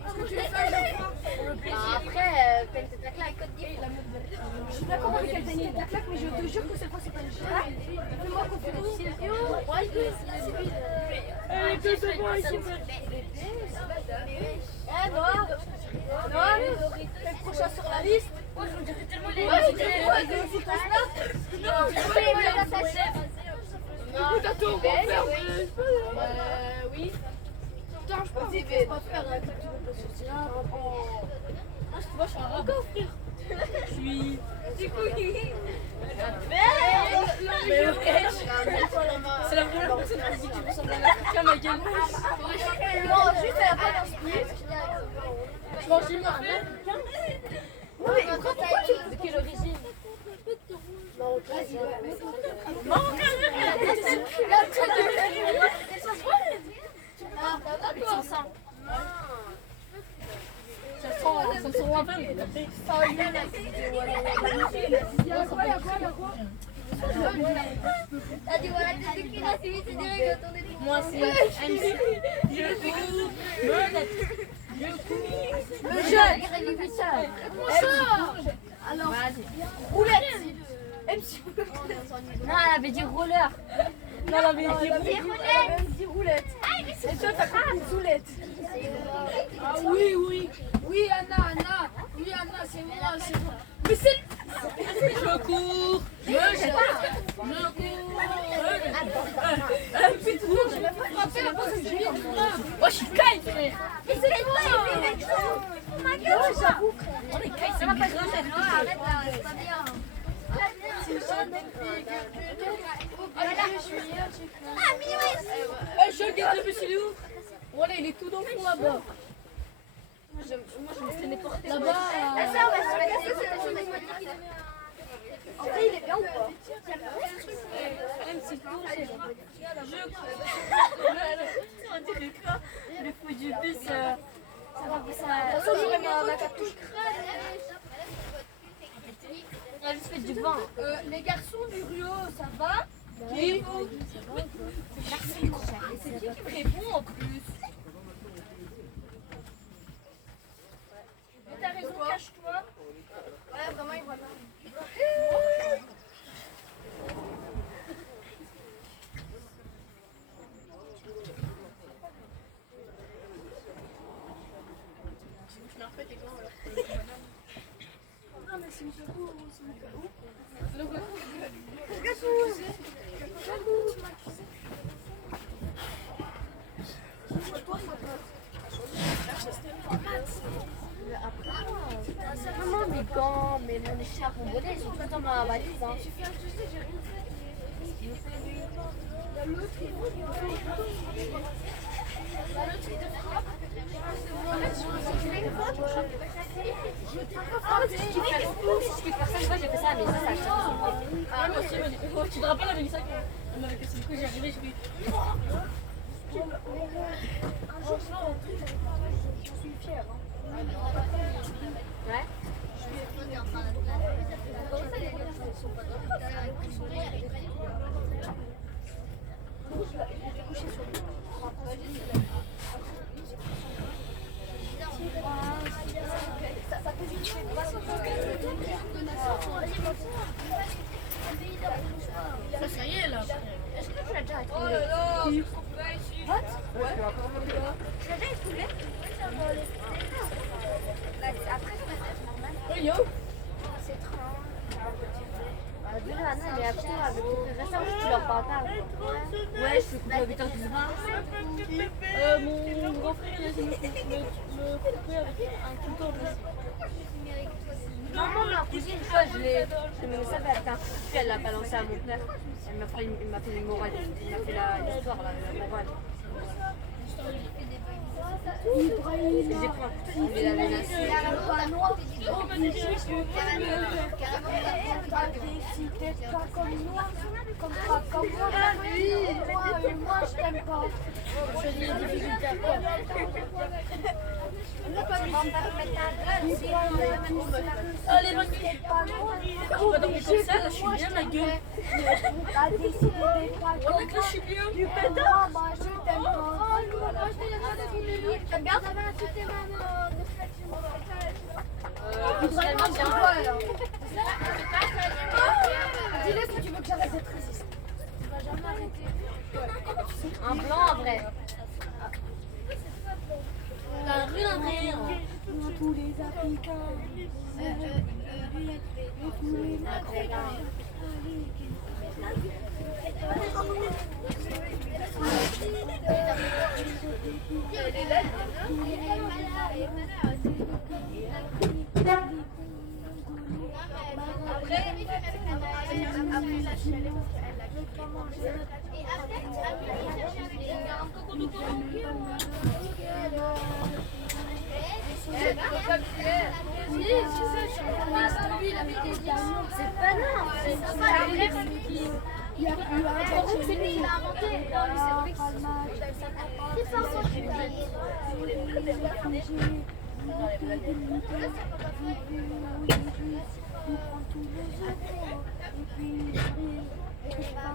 Parce que tu le fais à chaque fois. Après, t'as une tête à claque. Je suis d'accord avec elle, t'as une tête à claque, mais je te jure que cette fois c'est pas une gifle. Fais-moi confiance. Eh Noah, t'es le prochain sur la liste. Moi, je vous dirais tellement les. Ouais, c'est quoi, je fous ton snap? Non, je voulais me l'attacher. Écoute, attends, on va faire. Oui. Putain, je pense que tu vas faire un truc que tu veux pas sur Snap. Moi, je suis un record, frère. Je suis. Du coup, Mais c'est la première personne qui dit que tu ressembles à un Africain, ma gueule. Non, juste à la fin d'un split. Je mange une marque. Non, mais pourquoi tu de quelle origine? Avec son sang. Ça sent pas mal. T'as dit voilà, t'es qui là, c'est vite, c'est direct, attendez. Moi, c'est MC. le jeune? Alors, roulette. MC. Non, elle avait dit roller. Non, la vérité. MC roulette. Et toi, t'as compris soulette. Ah oui, oui. Oui, Anna. Oui, Anna, c'est moi, c'est moi. Mais c'est... Je cours. Je jette. Je cours. Je vais pas frapper la pause que j'ai comme ça. Moi, je suis kite, frère. Mais c'est moi, oh ma gueule. Ouais, j'avoue. On est kite, Ça va pas grand Non, arrête là, c'est pas bien. Ah, mais ouais. Eh, je regarde le bus, il est où? Voilà, il est tout dans le fond là-bas. Moi, je me traînais porté là-bas. Ah, ça, on va se mettre à cette mathématique. En vrai, il est bien ou pas? Même si court, c'est bon. On dirait quoi? Le fou du bus, ça va passer à. De toute façon, j'aurais mis un acapouche. Elle a juste fait du vent. Les garçons du Rio, ça va? Qui? C'est qui me répond en plus? Mais t'as raison, cache-toi. Ouais, vraiment, il voit là. C'est vraiment mes gants, mais mon écharpe, mon bonnet, ils sont tout dans ma valise. Hein. Si je peux faire ça, moi j'ai fait ça, mais ça a changé. Ah, moi aussi, tu te rappelles la Mélissa elle m'avait cassé le cou, j'ai arrivé, j'ai fait. Ouais. Ça y est là. Est-ce que tu l'as déjà Oh là là. What? Ouais. Tu l'as déjà écoulé? Déjà, Anna, mais après, avec tes frères et sœurs, tu leur partages. Ouais, je suis coupée à 8h10. Mon grand frère, il a essayé de me couper avec un couteau. Non, ma cousine, une fois, je l'ai menacée avec un coup de pied, elle l'a balancé à mon père. Il m'a fait une morale. Il m'a fait l'histoire, la morale. J'ai pris un couteau, je l'ai menacé. Pas noir, obligé, je veux pas t'es pas comme moi, comme moi, moi je t'aime pas. Je dis les difficultés à faire. Allez, vas-y. On va dormir comme ça, là, je suis bien, ma gueule. T'as décidé d'être pas On a que là, je suis bien. moi, moi je t'aime pas. T'aimes bien? Finalement, bien. Dis-le si tu veux que j'arrête d'être raciste. Tu vas jamais arrêter. Un blanc, en vrai. T'as rien à dire. Tous les Africains. C'est pas non. Il y a eu un C'est lui qui l'a inventé. Non, lui, c'est lui qui c'est pas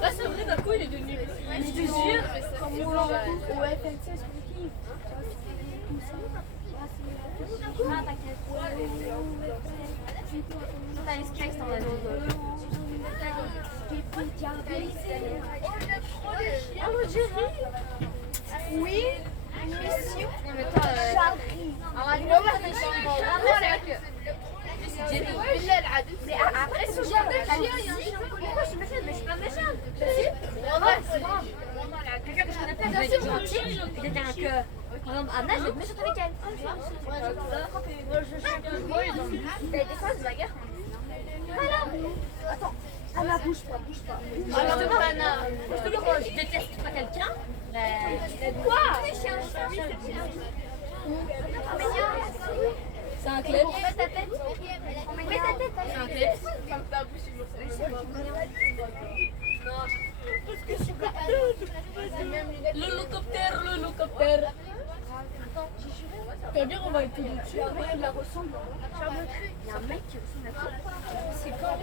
Là, c'est vrai, d'un coup, il est devenu. Je te jure. au FNC, Ah, t'inquiète. T'as les sketchs dans la vie. oui, une mission. Non, mais toi, alors, c'est vrai que. C'est Jenny. Mais après, si pourquoi je suis méchante? Mais je suis pas méchante. Quelqu'un que je connais pas, je vais être gentille. Quelqu'un que. Par exemple, Anna, je vais être méchante avec elle. Des fois, c'est la guerre. Voilà. Attends. Anna, bouge pas. Justement, Anna, quand je déteste pas quelqu'un, quoi? C'est un club. Mets ta tête. Mets ta tête. C'est un club. L'hélicoptère. C'est bien, on va être tout dessus. Elle la ressemble. Il y a un mec qui ressemble à toi. C'est quand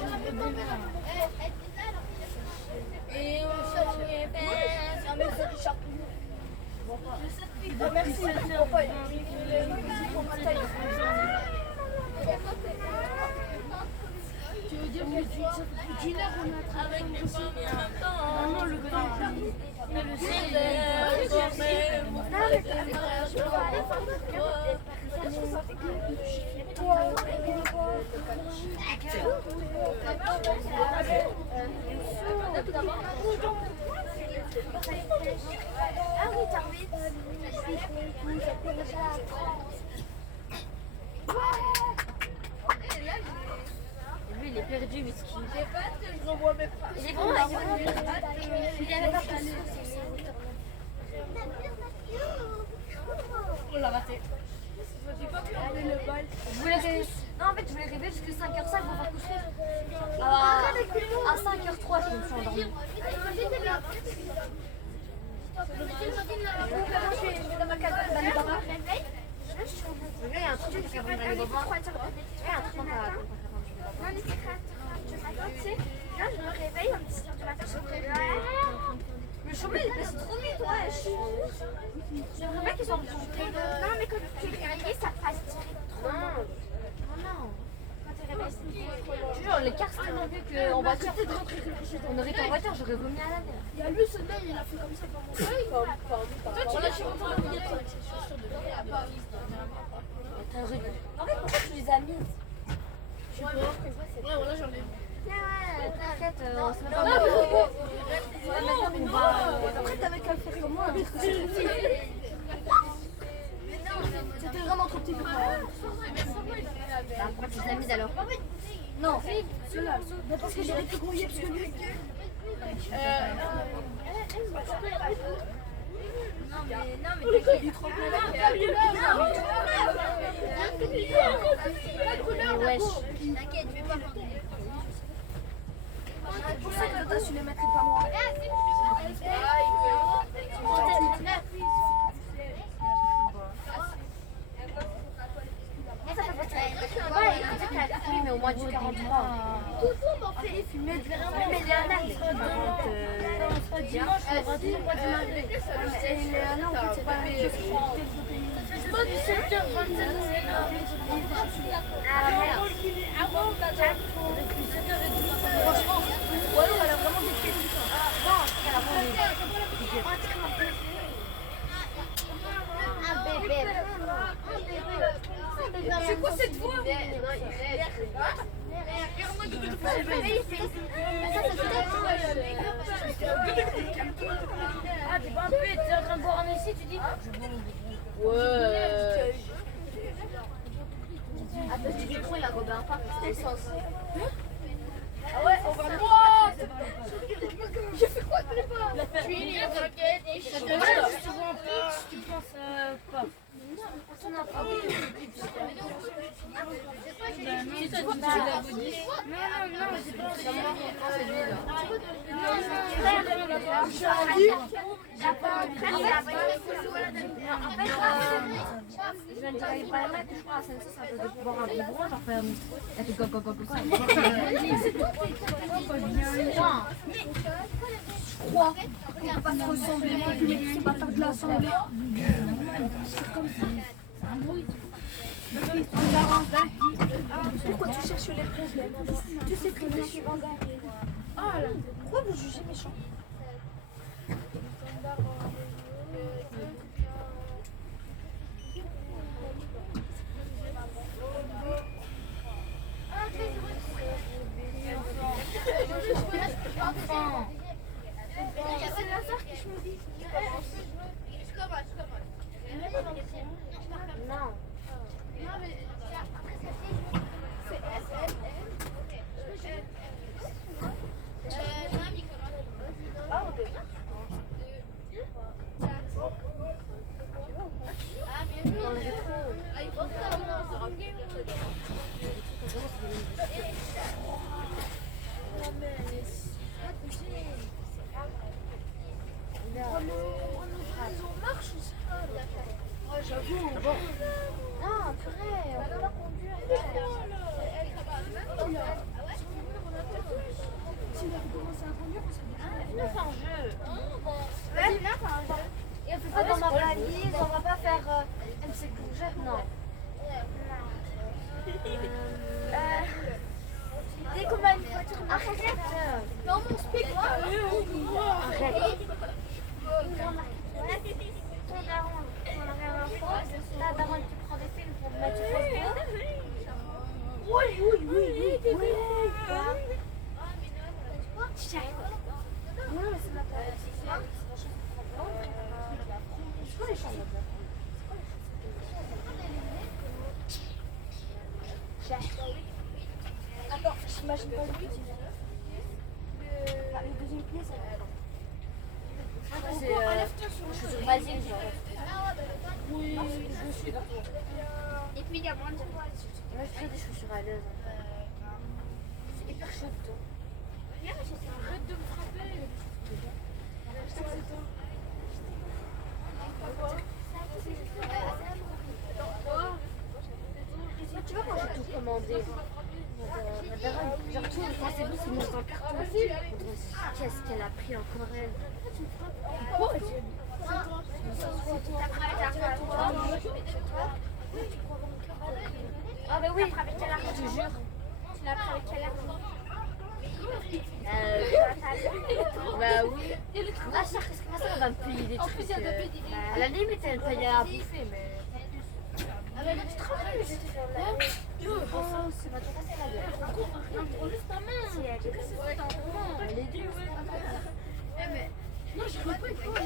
Et c'est un mec de Richard Pouillot. Merci. Tu veux dire que d'une heure on a avec les pommes en même temps. vraiment le temps. Mais le ciel Ah oui, t'as envie. Lui, il est perdu, miskin. Je revois mes phrases. Il est bon, il avait pas pensé. on l'a raté. Je voulais rêver. Non, en fait, je voulais rêver jusqu'à 5h05 pour faire coucher. À 5h03, je me suis endormie. Il y a un truc qui a vraiment il y a un truc Non, mais c'est grave. Tu sais, là, je me réveille, à 6h du matin, je me réveille. Le chômage, il est passé trop vite, wesh. J'aimerais bien qu'ils soient rentrés. Non, mais quand tu es réveillé, ça passe direct trop. Non. Non. Quand Toujours les cars c'était non plus qu'en voiture. On aurait été en voiture, j'aurais vomi à la mer. Il y a lui, ce gars, il a fait comme ça pendant toi, tu l'as chez moi, il y a avec ses chaussures de En fait, pourquoi tu les as mises? Je sais pas. Ouais, voilà, j'en ai vu. Ouais, t'inquiète, c'est même pas Non, maintenant mais qu'on non, va. après t'avais qu'à le faire comme moi, parce que c'est petit. C'était vraiment trop petit pour moi. Bah, pourquoi tu les as mises alors? Non, ceux-là. Mais parce que j'aurais plus grouillé, parce que lui. Non, mais Il est trop wesh. T'inquiète, je vais pas porter. C'est pour ça que t'as su les mettre par moi. Oui, mais au moins du 43. Il fumait de Mais Léana, il par contre. dimanche, on va toujours pas du malgré. Et Léana, en fait, c'est pas la même chose. C'est pas du 7h27. Franchement, ou alors elle a vraiment des pieds. Un bébé. C'est quoi cette voix? Ah, t'es pas un peu, t'es en train de boire un ici, tu dis? Ouais. Attends, tu dis quoi, il a robé un pain, c'était sauce. Ah ouais, on va voir. J'ai fait quoi de pas? Tu vois un pitch, tu penses pas. On a pas je viens de dire, il paraît que je crois à Senso, ça peut boire un biberon, genre faire. Elle fait coco. Je crois qu'on peut pas se ressembler, mais c'est pas faire de l'assemblée. C'est comme ça. Pourquoi tu cherches les problèmes? Tu sais que je suis vendeur. Ah là, pourquoi vous jugez méchant? C'est la sœur qui choisit. Non. Non, mais après ça fait. C'est SLM. J'avoue, bon. Non, purée, on peut pas conduire. Si on avait commencé à conduire, on serait bien. Non, c'est un jeu. Et on fait Pas dans ma valise, on va pas faire MC Courgette, non. dès qu'on a une voiture, Arrête. dans mon speak, Arrête. ton daron, on a rien à faire. Ta daronne qui prend des films pour mettre sur Facebook. Oui. Non, mais c'est ma part. C'est quoi les chambres? Attends, j'imagine pas le petit. Le deuxième pied, ça va. Je suis sur Basile, genre. Oui, je suis d'accord. Et puis il y a moins de. Moi, je fais des chaussures à l'aise. C'est hyper chaud, toi. Arrête de me frapper. Je sais que c'est toi. Tu vois, quand j'ai tout commandé, genre tout, quand c'est bon, c'est mis en carton. Qu'est-ce qu'elle a pris encore elle? Ah bah oui, je te jure. Tu l'as pris avec quelle arme? Bah oui. Ah, ça, qu'est-ce que ma soeur va me payer des trucs à la limite, elle paye à bouffer, mais... Ah bah non, je te rappelle, je vais te faire la... C'est pas trop facile à dire. On laisse ta main. Si, elle est cassée ta main. Elle est dure, Non, j'ai repris quoi là?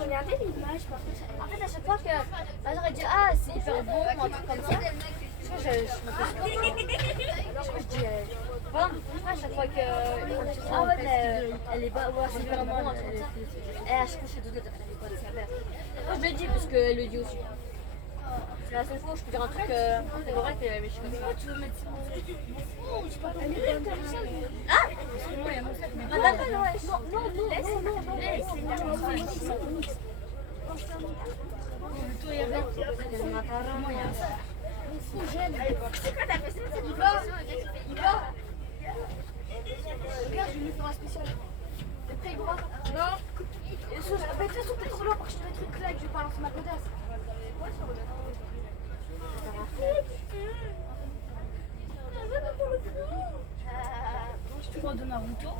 Regardez l'image par contre. En fait, à chaque fois que ma soeur elle dit ah c'est hyper beau ou un truc comme ça, je me dis voilà, à chaque fois que ah ouais mais elle est pas ouais, c'est hyper beau un truc comme ça. Et à chaque fois je suis toute elle est pas de sa mère. Moi je le dis parce qu'elle le dit aussi. C'est la seule fois où je peux dire un truc c'est correct mais je suis comme ça. Tu veux mettre ça? Ah madame ouais. Non, laisse. C'est quoi ta question? Il va. Regarde, je vais lui faire un spécial. T'es prêt, Igor? Non. Mais de toute façon, t'es trop loin pour que je te mette une claque, je vais pas lancer ma godasse. Je te redonne un Naruto.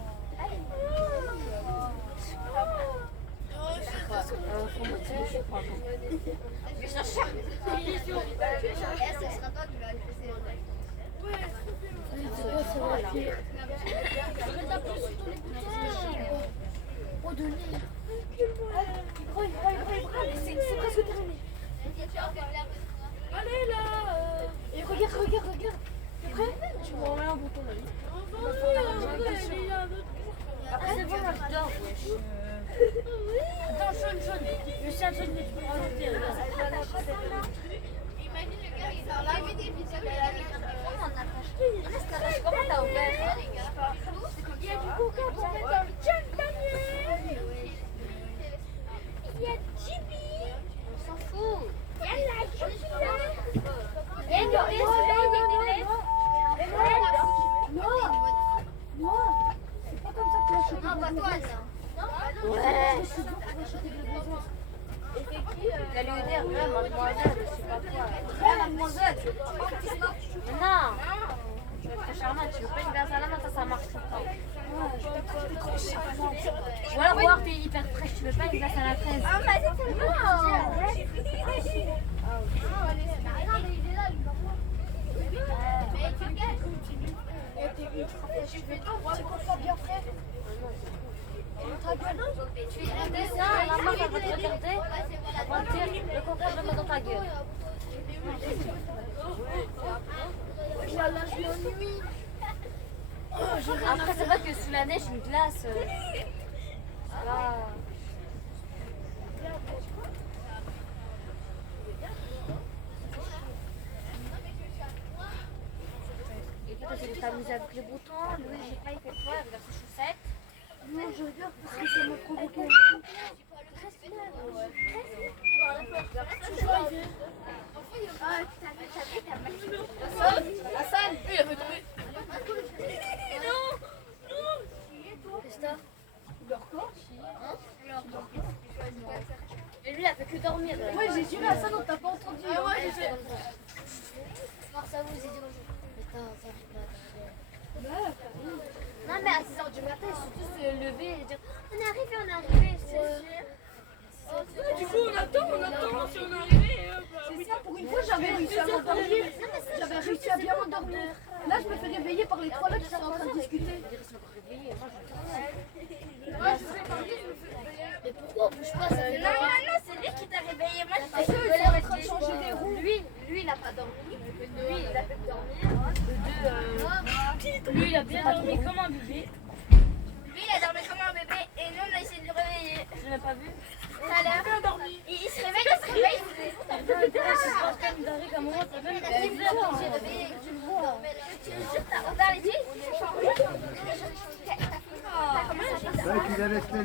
C'est presque terminé. Allez là. Et regarde. T'es prêt? Tu me remets un bouton là. Après, c'est bon, moi je dors. Attends, jaune. Je sais un truc que tu peux rajouter. Imagine le gars, il sort là, il met des vidéos de la vie. Comment t'as ouvert? Il y a du coca pour mettre dans le junk panier. Il y a Jimmy. On s'en fout. Il y a la Julia. Il y a une laisse. Non. C'est pas comme ça que tu l'achètes. Non, pas toi, non. Ouais. C'est bon pour acheter des maisons. Elle lui dire, mademoiselle, je sais pas quoi. Ouais, mademoiselle. Non. Tu veux être charmant, tu veux pas une glace à la main, ça marche tout le temps. Ou alors voir t'es hyper fraîche, tu veux pas une glace à la fraise. Ah, mais c'est tellement. Mais tu gagnes. Tu comprends pas bien frais. Ta gueule. Tu es dessin, la main, elle va te regarder. Elle va te dire le contraire de moi dans ta gueule. Là, je m'ennuie. Après, c'est vrai que sous la neige, une glace. Là. Et toi, tu t'es amusé avec les boutons. Louis, j'ai pas fait toi, regarde ses chaussettes. Non, je regarde parce que ça m'a provoqué. Hassan, lui, il avait trouvé. Et lui, il a fait que dormir. Ouais, j'ai juré à ça, donc t'as pas entendu. Ah ouais, j'ai fait. Ça vous dit non, mais à 6h du matin, ils sont tous levés et dire on est arrivé, c'est sûr. Du coup, on attend si on est arrivé. C'est ça, pour une fois, j'avais réussi à m'endormir. J'avais réussi à bien m'endormir. Là, je me fais réveiller par les trois là qui sont en train de discuter. Mais pourquoi on bouge pas? Non, c'est lui qui t'a réveillé. Moi, je Parce t'ai qu'ils sont en train de changer des roues. Lui, il a pas dormi. Lui, il a fait dormir. Lui, il a bien dormi comme un bébé. Lui, il a dormi comme un bébé et nous, on a essayé de le réveiller. Je l'ai pas vu. Ça a l'air bien dormi. Il se réveille, il Je pense comme Darik, à un moment, ça fait se réveille. Tu le vois. Tu le jures, t'as ouvert les yeux. Ouais, tu l'as laissé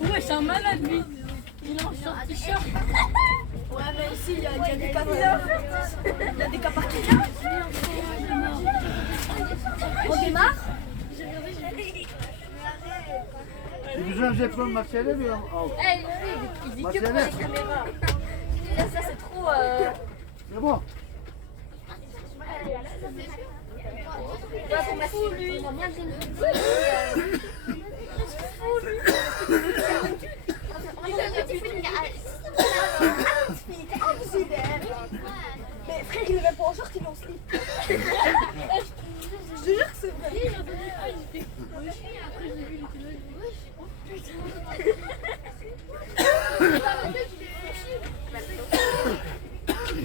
Ouais, c'est un malade, lui. Il est en short t-shirt. Ouais, mais ici, il y a des cas. Il y a des cas particuliers. démarre. Bir güzel jeton masayla bir al. Il vit que pour les caméras. Là, ça, c'est trop. C'est bon. Ouais, pour ma fille, lui. Moi, j'aime Mais frère, il est même pas en short, il est en slip. Je te jure que c'est vrai.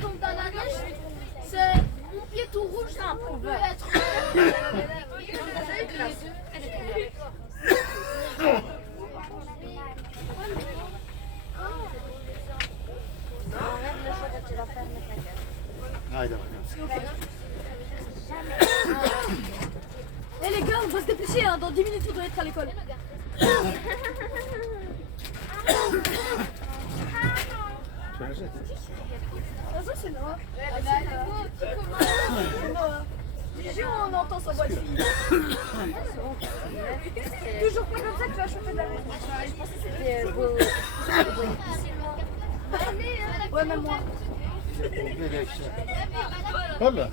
Comme dans la neige, c'est mon pied tout rouge, ça peut être. Haydi bakalım. Eh les gars, on doit se dépêcher, hein. Dans 10 minutes on doit être à l'école. Tu achètes. Ça c'est Noah. C'est Noah. Gigi, on entend sa voix de fille. Toujours pas comme ça que tu vas chauffer de la maison. Je pensais que c'était beau. Ouais, même moi. Valla.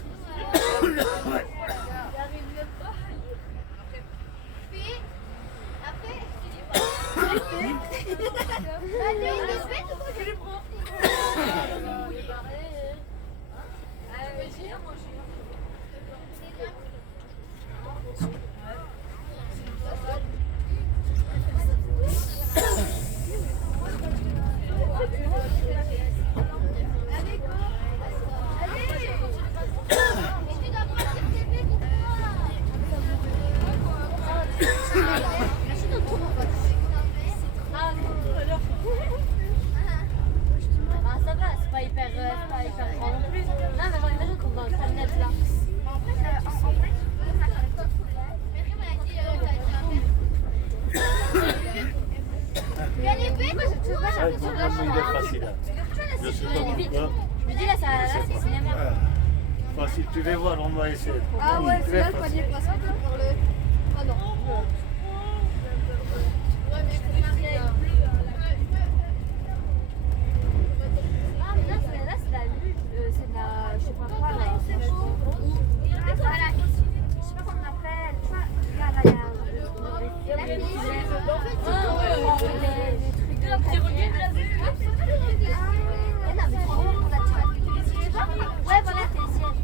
Ah, ça va, c'est pas hyper grand non plus. Non, mais genre, imagine qu'on est dans le planète là. Haydi bakalım millet fasile. Je sais pas pourquoi. Je me dis là, c'est cinéma. Facile, tu vas voir, on va essayer. Ah ouais, c'est Très là le facile. panier passé pour le. Ah non. Ah, mais là, c'est la lutte, c'est la. Je sais pas quoi là. Je sais pas comment on appelle. Tu vois, regarde là, il y a les trucs ouais, voilà, c'est le ciel.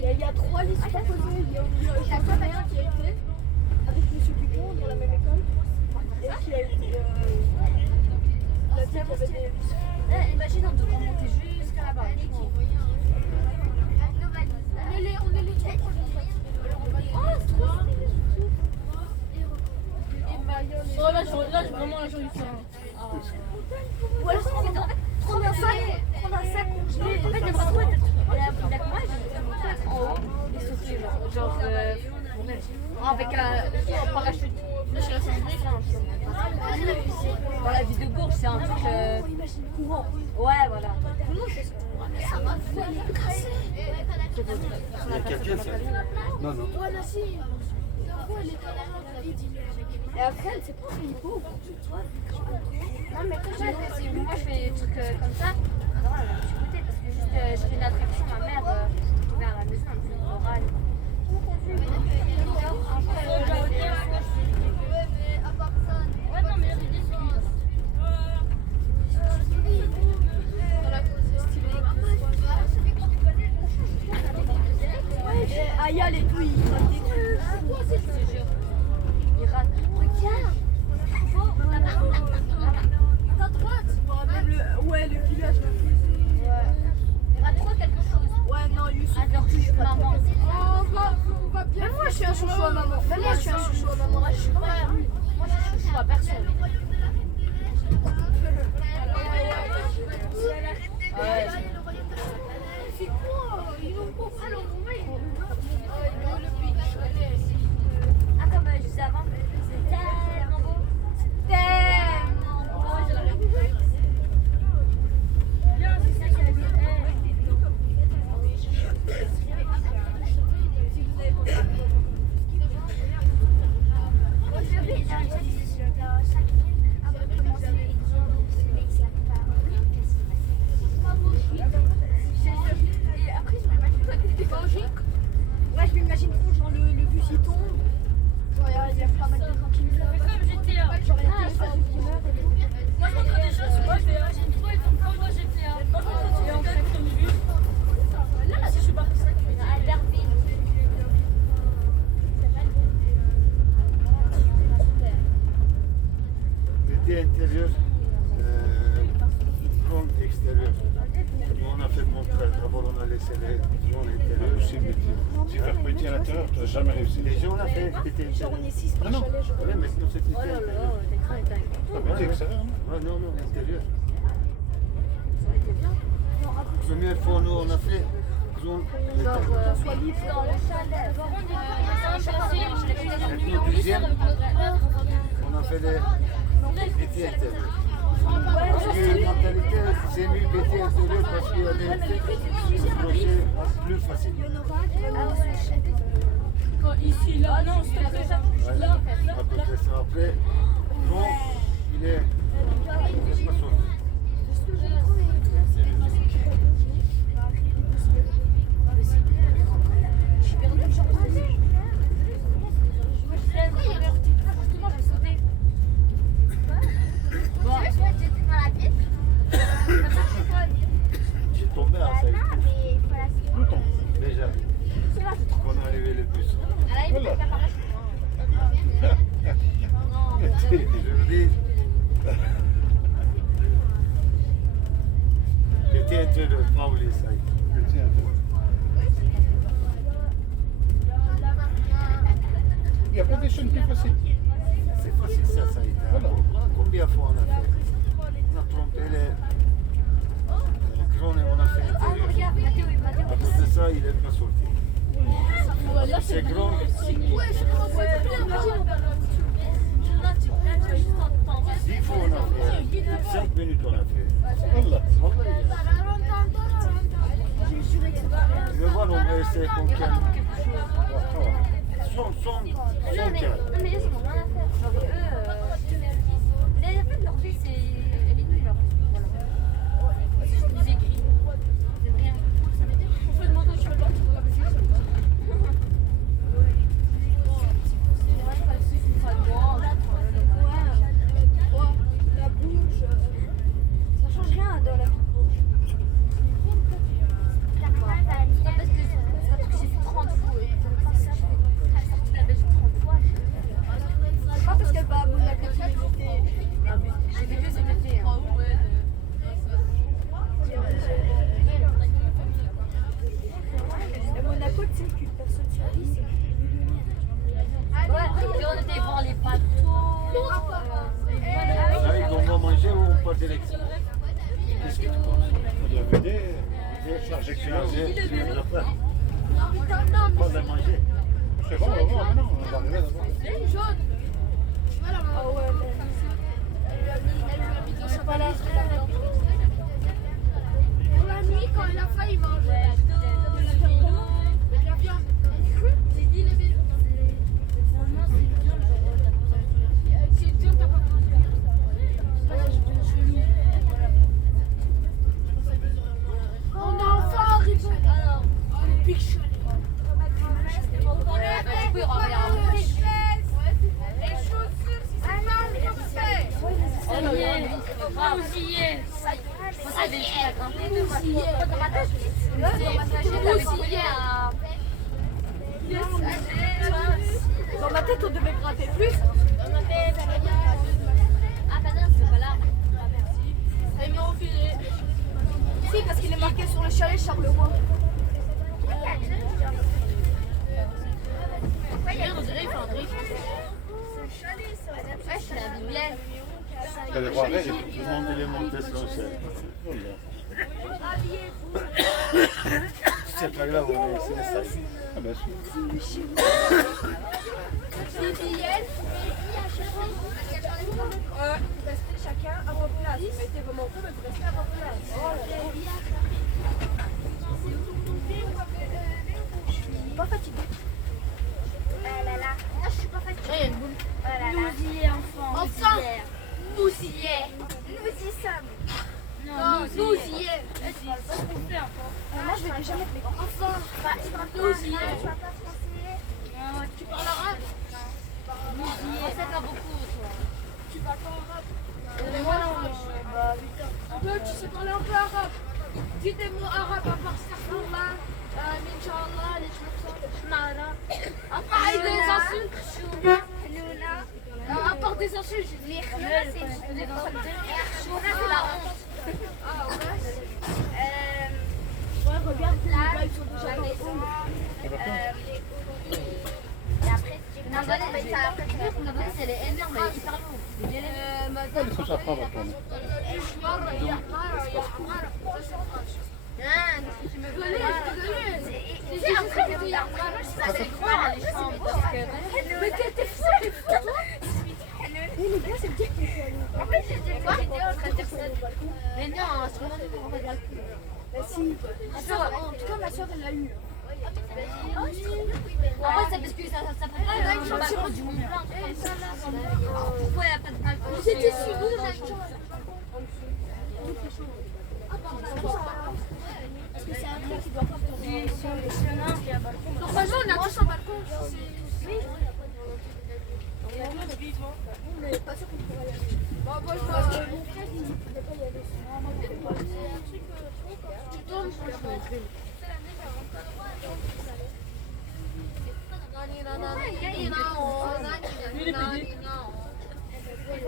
Il y a 3 listes superposées. Il y a quelqu'un qui a été avec Monsieur Dupont dans la même école. Et qui a été. La fille qui avait des. Imagine, on devrait monter jusqu'à là-bas. On est les trois. Oh, c'est trop Oh là, j'ai vraiment un joli film. Ou alors, prendre un sac congelé. En fait, le bateau était il a que moi, j'ai mon frère en haut et sauté genre avec un parachute. Là, je suis resté en brique. Dans la vie de Bourges, c'est un truc courant. Ouais, voilà. Il y a quelqu'un, ça. Non, non. Et après, elle s'est pas fait hippo. Non, mais quand moi je fais des trucs comme ça, je suis côté parce que juste je fais une attraction, ma mère vers la maison, elle me fait une morale. Ouais, non, mais l'idée, c'est lui. Aya, les douilles, il rate des trucs. Il rate. Regarde. Ta droite. Ouais, le village là. On va trop quelque chose. Ouais, non, Youssef. Adore chouchou maman. On va bien. Même moi, je suis un chouchou à maman. Même moi, je suis un chouchou à maman. Moi, je suis chouchou à personne. Ouais. Ah, comme je disais avant, c'est tellement beau. Tellement beau. Ouais, je m'imagine trop, genre le bus il tombe. Genre, il y a pas mal de gens qui meurent. Comme GTA. Genre, il y a des gens qui meurent et tout. Moi, je rentre déjà sur GTA. J'aime trop être comme moi GTA. Par contre, quand tu fais comme ton bus. Là, si je suis partie, ça. Albertville. L'été intérieur, drone extérieur. Nous, on a fait le contraire. D'abord, on a laissé les drones intérieurs. Aussi, tu faire petit à l'intérieur, tu n'as jamais réussi. Déjà, on a fait l'été Genre, intérieur. on est 6 par Ah non. chalet, genre. Ouais, maintenant, c'est l'été Oh là là, intérieur. l'écran est dingue. Pas petit extérieur, non? Ouais, non, non, intérieur. Ça aurait été bien. Première fois, nous, on a fait drone intérieur. Soit libre. Dans le chalet. Maintenant, deuxième, on a fait l'été intérieur. Parce que la mentalité, c'est mieux l'été intérieur parce qu'il y a des projets plus faciles. Ici, là, non, s'il te plaît. Ouais, à peu près ça. Après, non, il est pas sorti. J'ai tombé à ça. Tout temps, déjà. Quand on est arrivé le bus. Voilà. Je vous dis, l'été intérieur, pas oublier ça. Petit intérieur. Il n'y a pas des chaînes plus faciles. C'est facile ça, ça a été. Voilà. Combien de fois on a fait? On a trompé les drones et on a fait intérieur. À cause de ça, il n'est pas sorti. C'est grand. 10 fois on a fait. 5 minutes on a fait. Voilà. Tu veux voir, on va essayer combien? Voilà. 100 Non, mais ils ont rien à faire. Genre, eux, la fin de leur vie, c'est. Elle est nulle, leur vie. Voilà. Ils écrivent. Ils aiment rien. On peut demander, je veux pas. La bouche, ça change rien dans la vie. Parce que c'est un truc que j'ai fait 30 fois. Et comme ça, je fais sortir la Belgique 30 fois. C'est pas parce qu'elle va à Monaco tous les étés. J'ai fait que cet été. Hein. Et Monaco, tu sais qu'une personne sur 10, Ouais, et on était voir les bateaux. Ça arrive, on va manger ou on part direct? Qu'est-ce que tu penses? On doit vider. Charger, tu vas faire. Pas de manger. C'est bon, on va voir maintenant. On va arriver d'abord. ah ouais, C'est pas là. Pour la nuit, quand il a faim, il mange de la viande. J'ai dit les vélos. C'est dur, t'as pas besoin. On a enfin arrivé. Alors, le Big Chalet. Tu peux y revenir. Les chaussures, si c'est pas on fait. On y est. On y est. Moi, ça avait été à grimper. Dans ma tête, dans ma tête, on devait grimper plus. Ah, t'as c'est pas là. Et mais on fait parce qu'il est marqué sur le chalet Charlevoix. Elle est pareille. Tout le monde il est monté sur le ciel. C'est pas grave, on est ici, c'est ça. Ah ben, sûr. Restez chacun à votre place. Mettez vos manteaux, mais vous restez à votre place. Pas fatigué. Ah là là. Moi, je suis pas fatiguée. Oh là là. Nous y est, enfant. Enfin, nous y est. Nous y sommes. Non, Nous y est. Moi, je vais déjà mettre mes gants. Enfin, bah, tu parles pas arabe, tu parles pas français. Tu parles arabe? ça va beaucoup, toi. Tu parles pas arabe? Tu sais parler un peu arabe. Dis des mots arabes à part Astaghfirullah, Inch'Allah, les trucs comme ça, Shmara. À part des insultes, à part des insultes, j'ai dit. Choura, c'est la honte. Ah ouais. Ouais, regarde, là, ils sont déjà dans le et après, non, bah, non, mais ça, après, tu vois, Elle est énorme, elle est hyper longue. Allez, ça prend votre temps. Mais t'es fou, t'es fou. Les gars, c'est bien qu'il faut aller. En fait, j'étais en train de dire ça. Mais non, c'est vraiment des moments de Bah si. En tout cas, ma soeur, elle l'a eu. En fait, c'est parce que ça prend pas le balcon du Mont Blanc. Pourquoi il n'y a pas de balcon? J'étais sur nous, est-ce que c'est un truc qui doit pas tomber? Normalement, on a tous un balcon. Mais pas sûr qu'on pourra y aller. Parce que mon frère, il ne pouvait pas y aller. Tu tombes sur le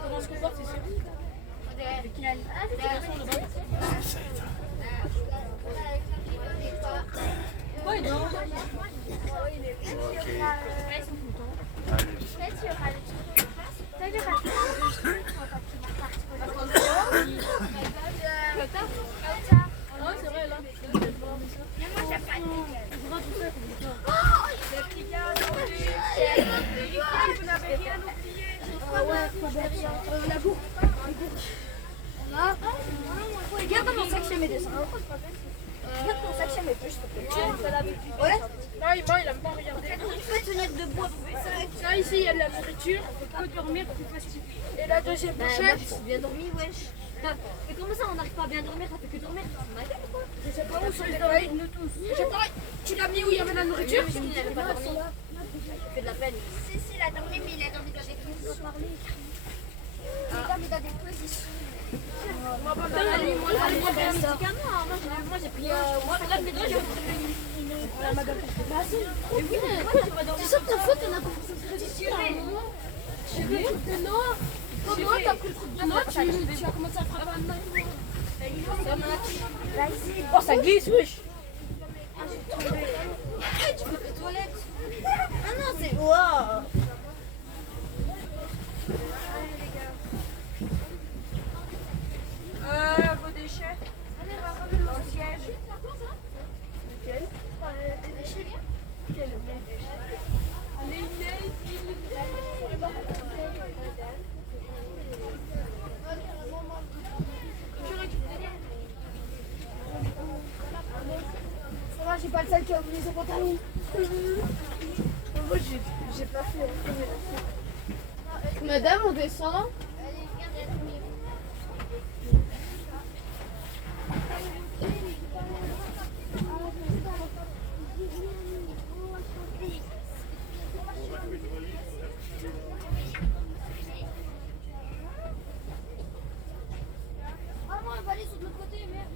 Comment se comporte, c'est sûr. Oui, non. Ok. C'est vrai, là. La bourre. Regarde dans mon sac, j'ai mes dessins. Regarde mon sac, j'ai mes plus, s'il te plaît. Ouais. Non, il aime pas regarder. Tu peux tenir debout avec mes sacs. Là, ici, il y a de la nourriture. On peut dormir plus facile. Et la deuxième pochette. Tu bien dormi, wesh. Et comment ça, on n'arrive pas à bien dormir? Ça fait que dormir. Ma gueule, quoi. Je sais pas où sont les oreilles. Nous tous. Je sais pas. Tu l'as mis où il y avait la nourriture? Il n'avait pas dormi. Ça fait de la peine. Si, il a dormi, mais il a dormi dans des positions. Il a dormi dans des positions. Moi, j'ai pris moi, là, mes doigts, je vais prendre C'est ça ta faute, on a commencé à se positionner. J'ai pris le truc de Noah. Quand Noah, t'as pris le truc de Noah, tu as commencé à frapper un main. Oh, ça glisse, wesh. Tu fais les toilettes. Ah non, c'est. Waouh! Vos déchets. Dans le siège. Lequel? Des déchets. Quel? Ça va, j'ai pas le sac qui a oublié son pantalon. Moi, j'ai pas fait. Madame, on descend. Ah non, elle va aller sur l'autre côté, merde.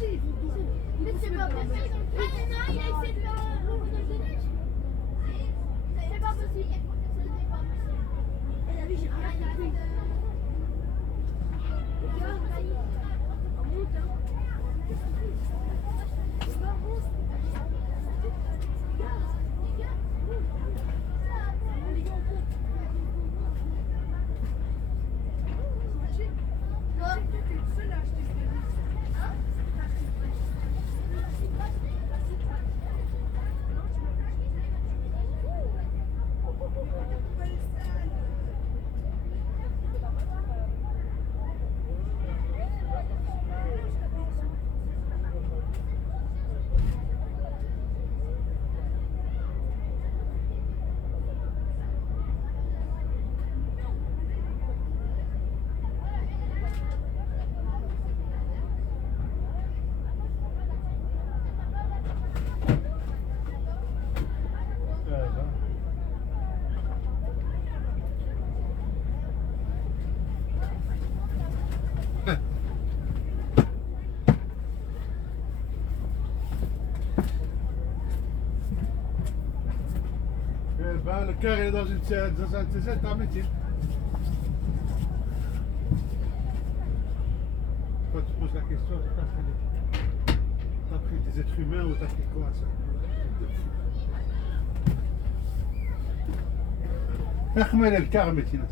Mais c'est pas possible. Il a essayé de faire un long voyage de neige. C'est pas possible. Elle a vu, j'ai rien compris. Regarde, on monte, hein. C'est pas bon. Les gars, on compte. Ben, le cœur est dans un TZ, t'as métier. Quand tu poses la question, t'as pris des êtres humains ou t'as pris quoi ça? احمل الكعب متينة.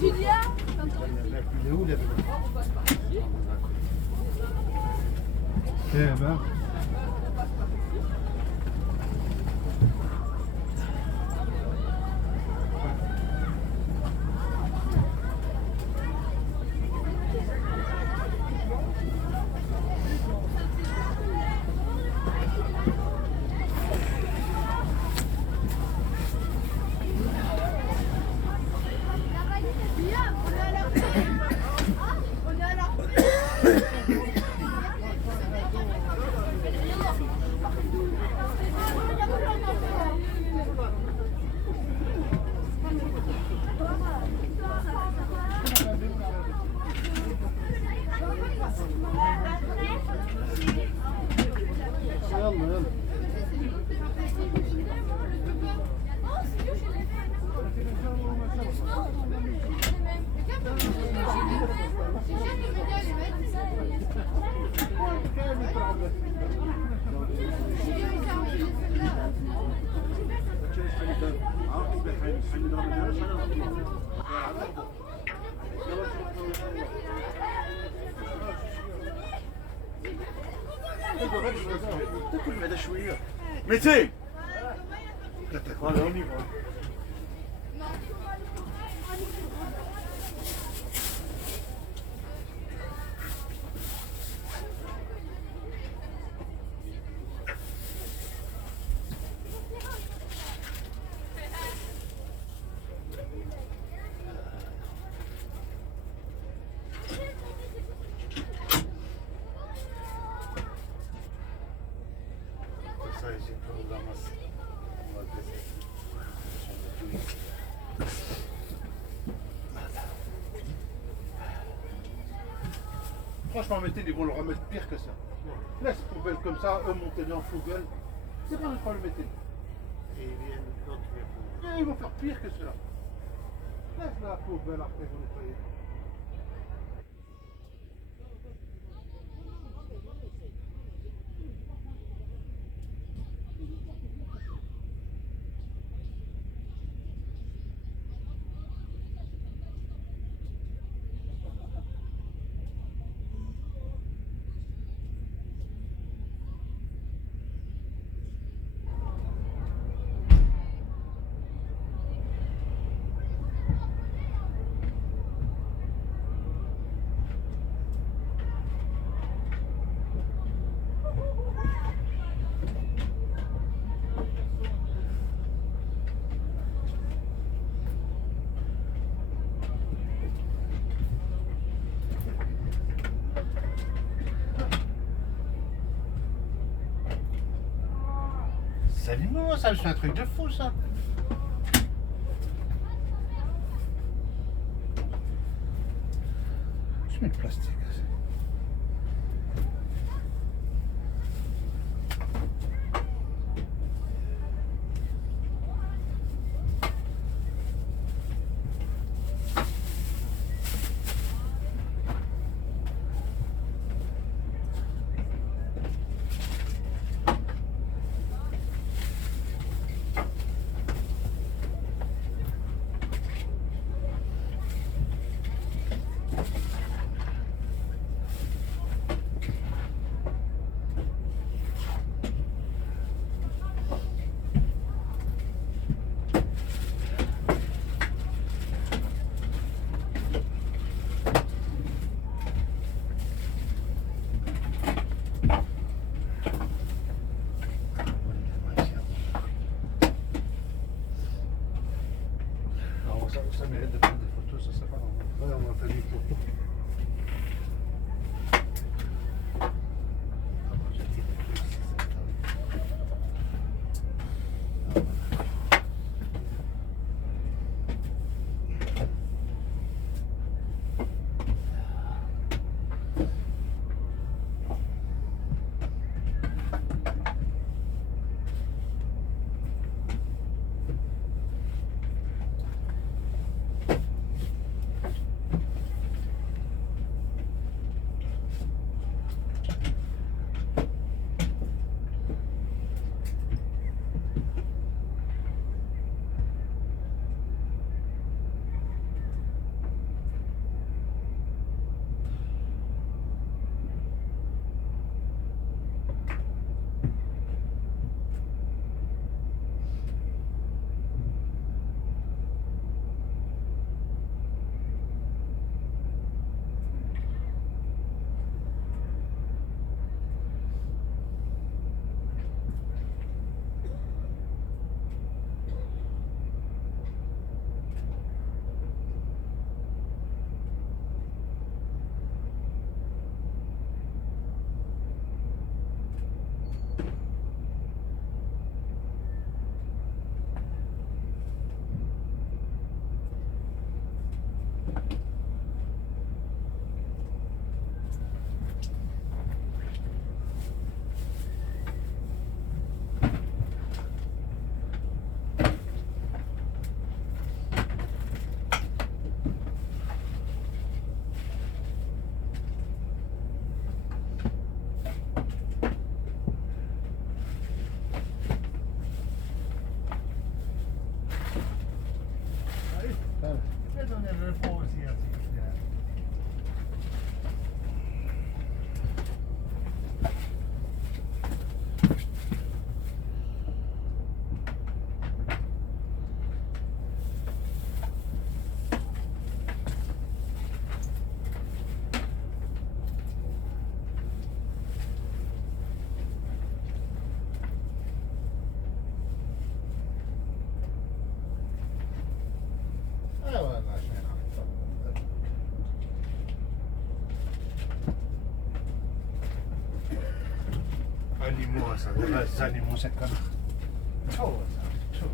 Julia, il est où là? Eh ben. تاكل بعدا شويه ميتي Franchement, ils vont le remettre pire que ça. Laisse poubelle comme ça, eux monter en poubelle. C'est pas le problème, ils vont faire pire que cela. Laisse la poubelle après vous nettoyer. animaux, ça, c'est un truc de fou, ça. Je mets le plastique. Ça mérite de prendre des photos, ça serait pas normal. Ouais, on va faire des photos. Animaux, ça, les animaux, c'est comme. Chaud, ça, chaud.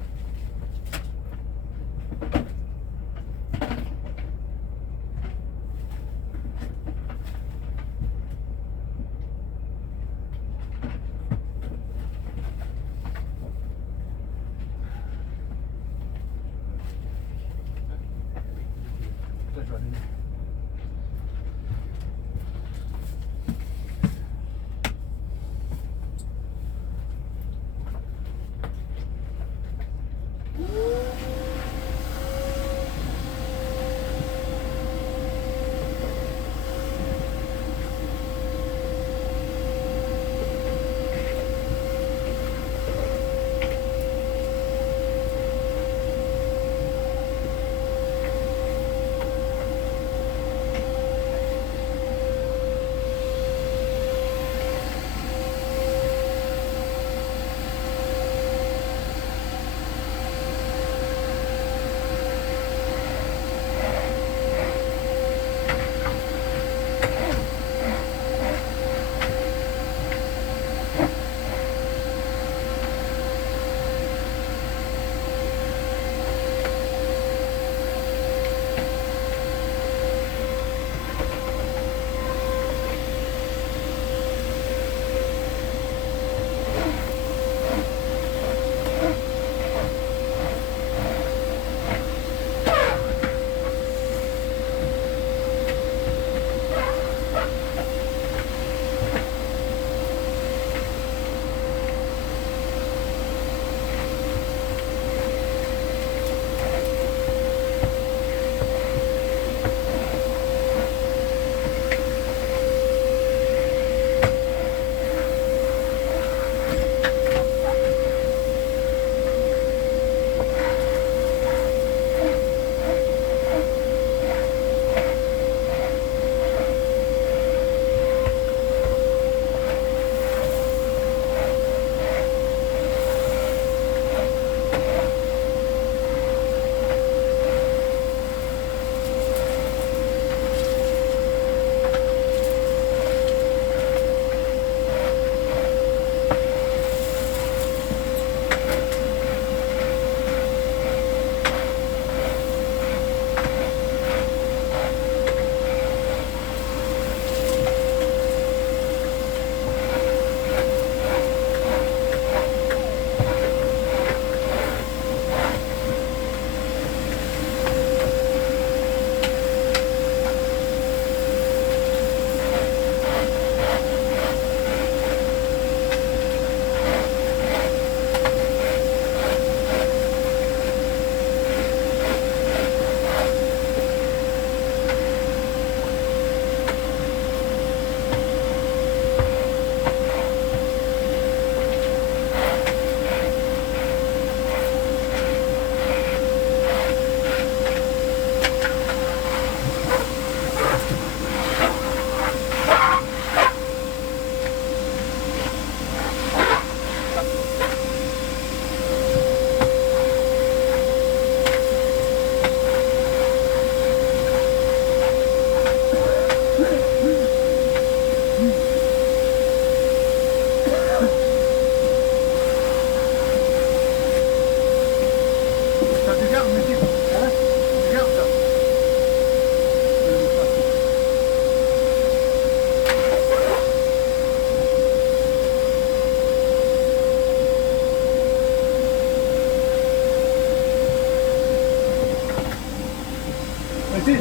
Petit,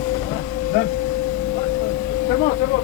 c'est bon, c'est bon.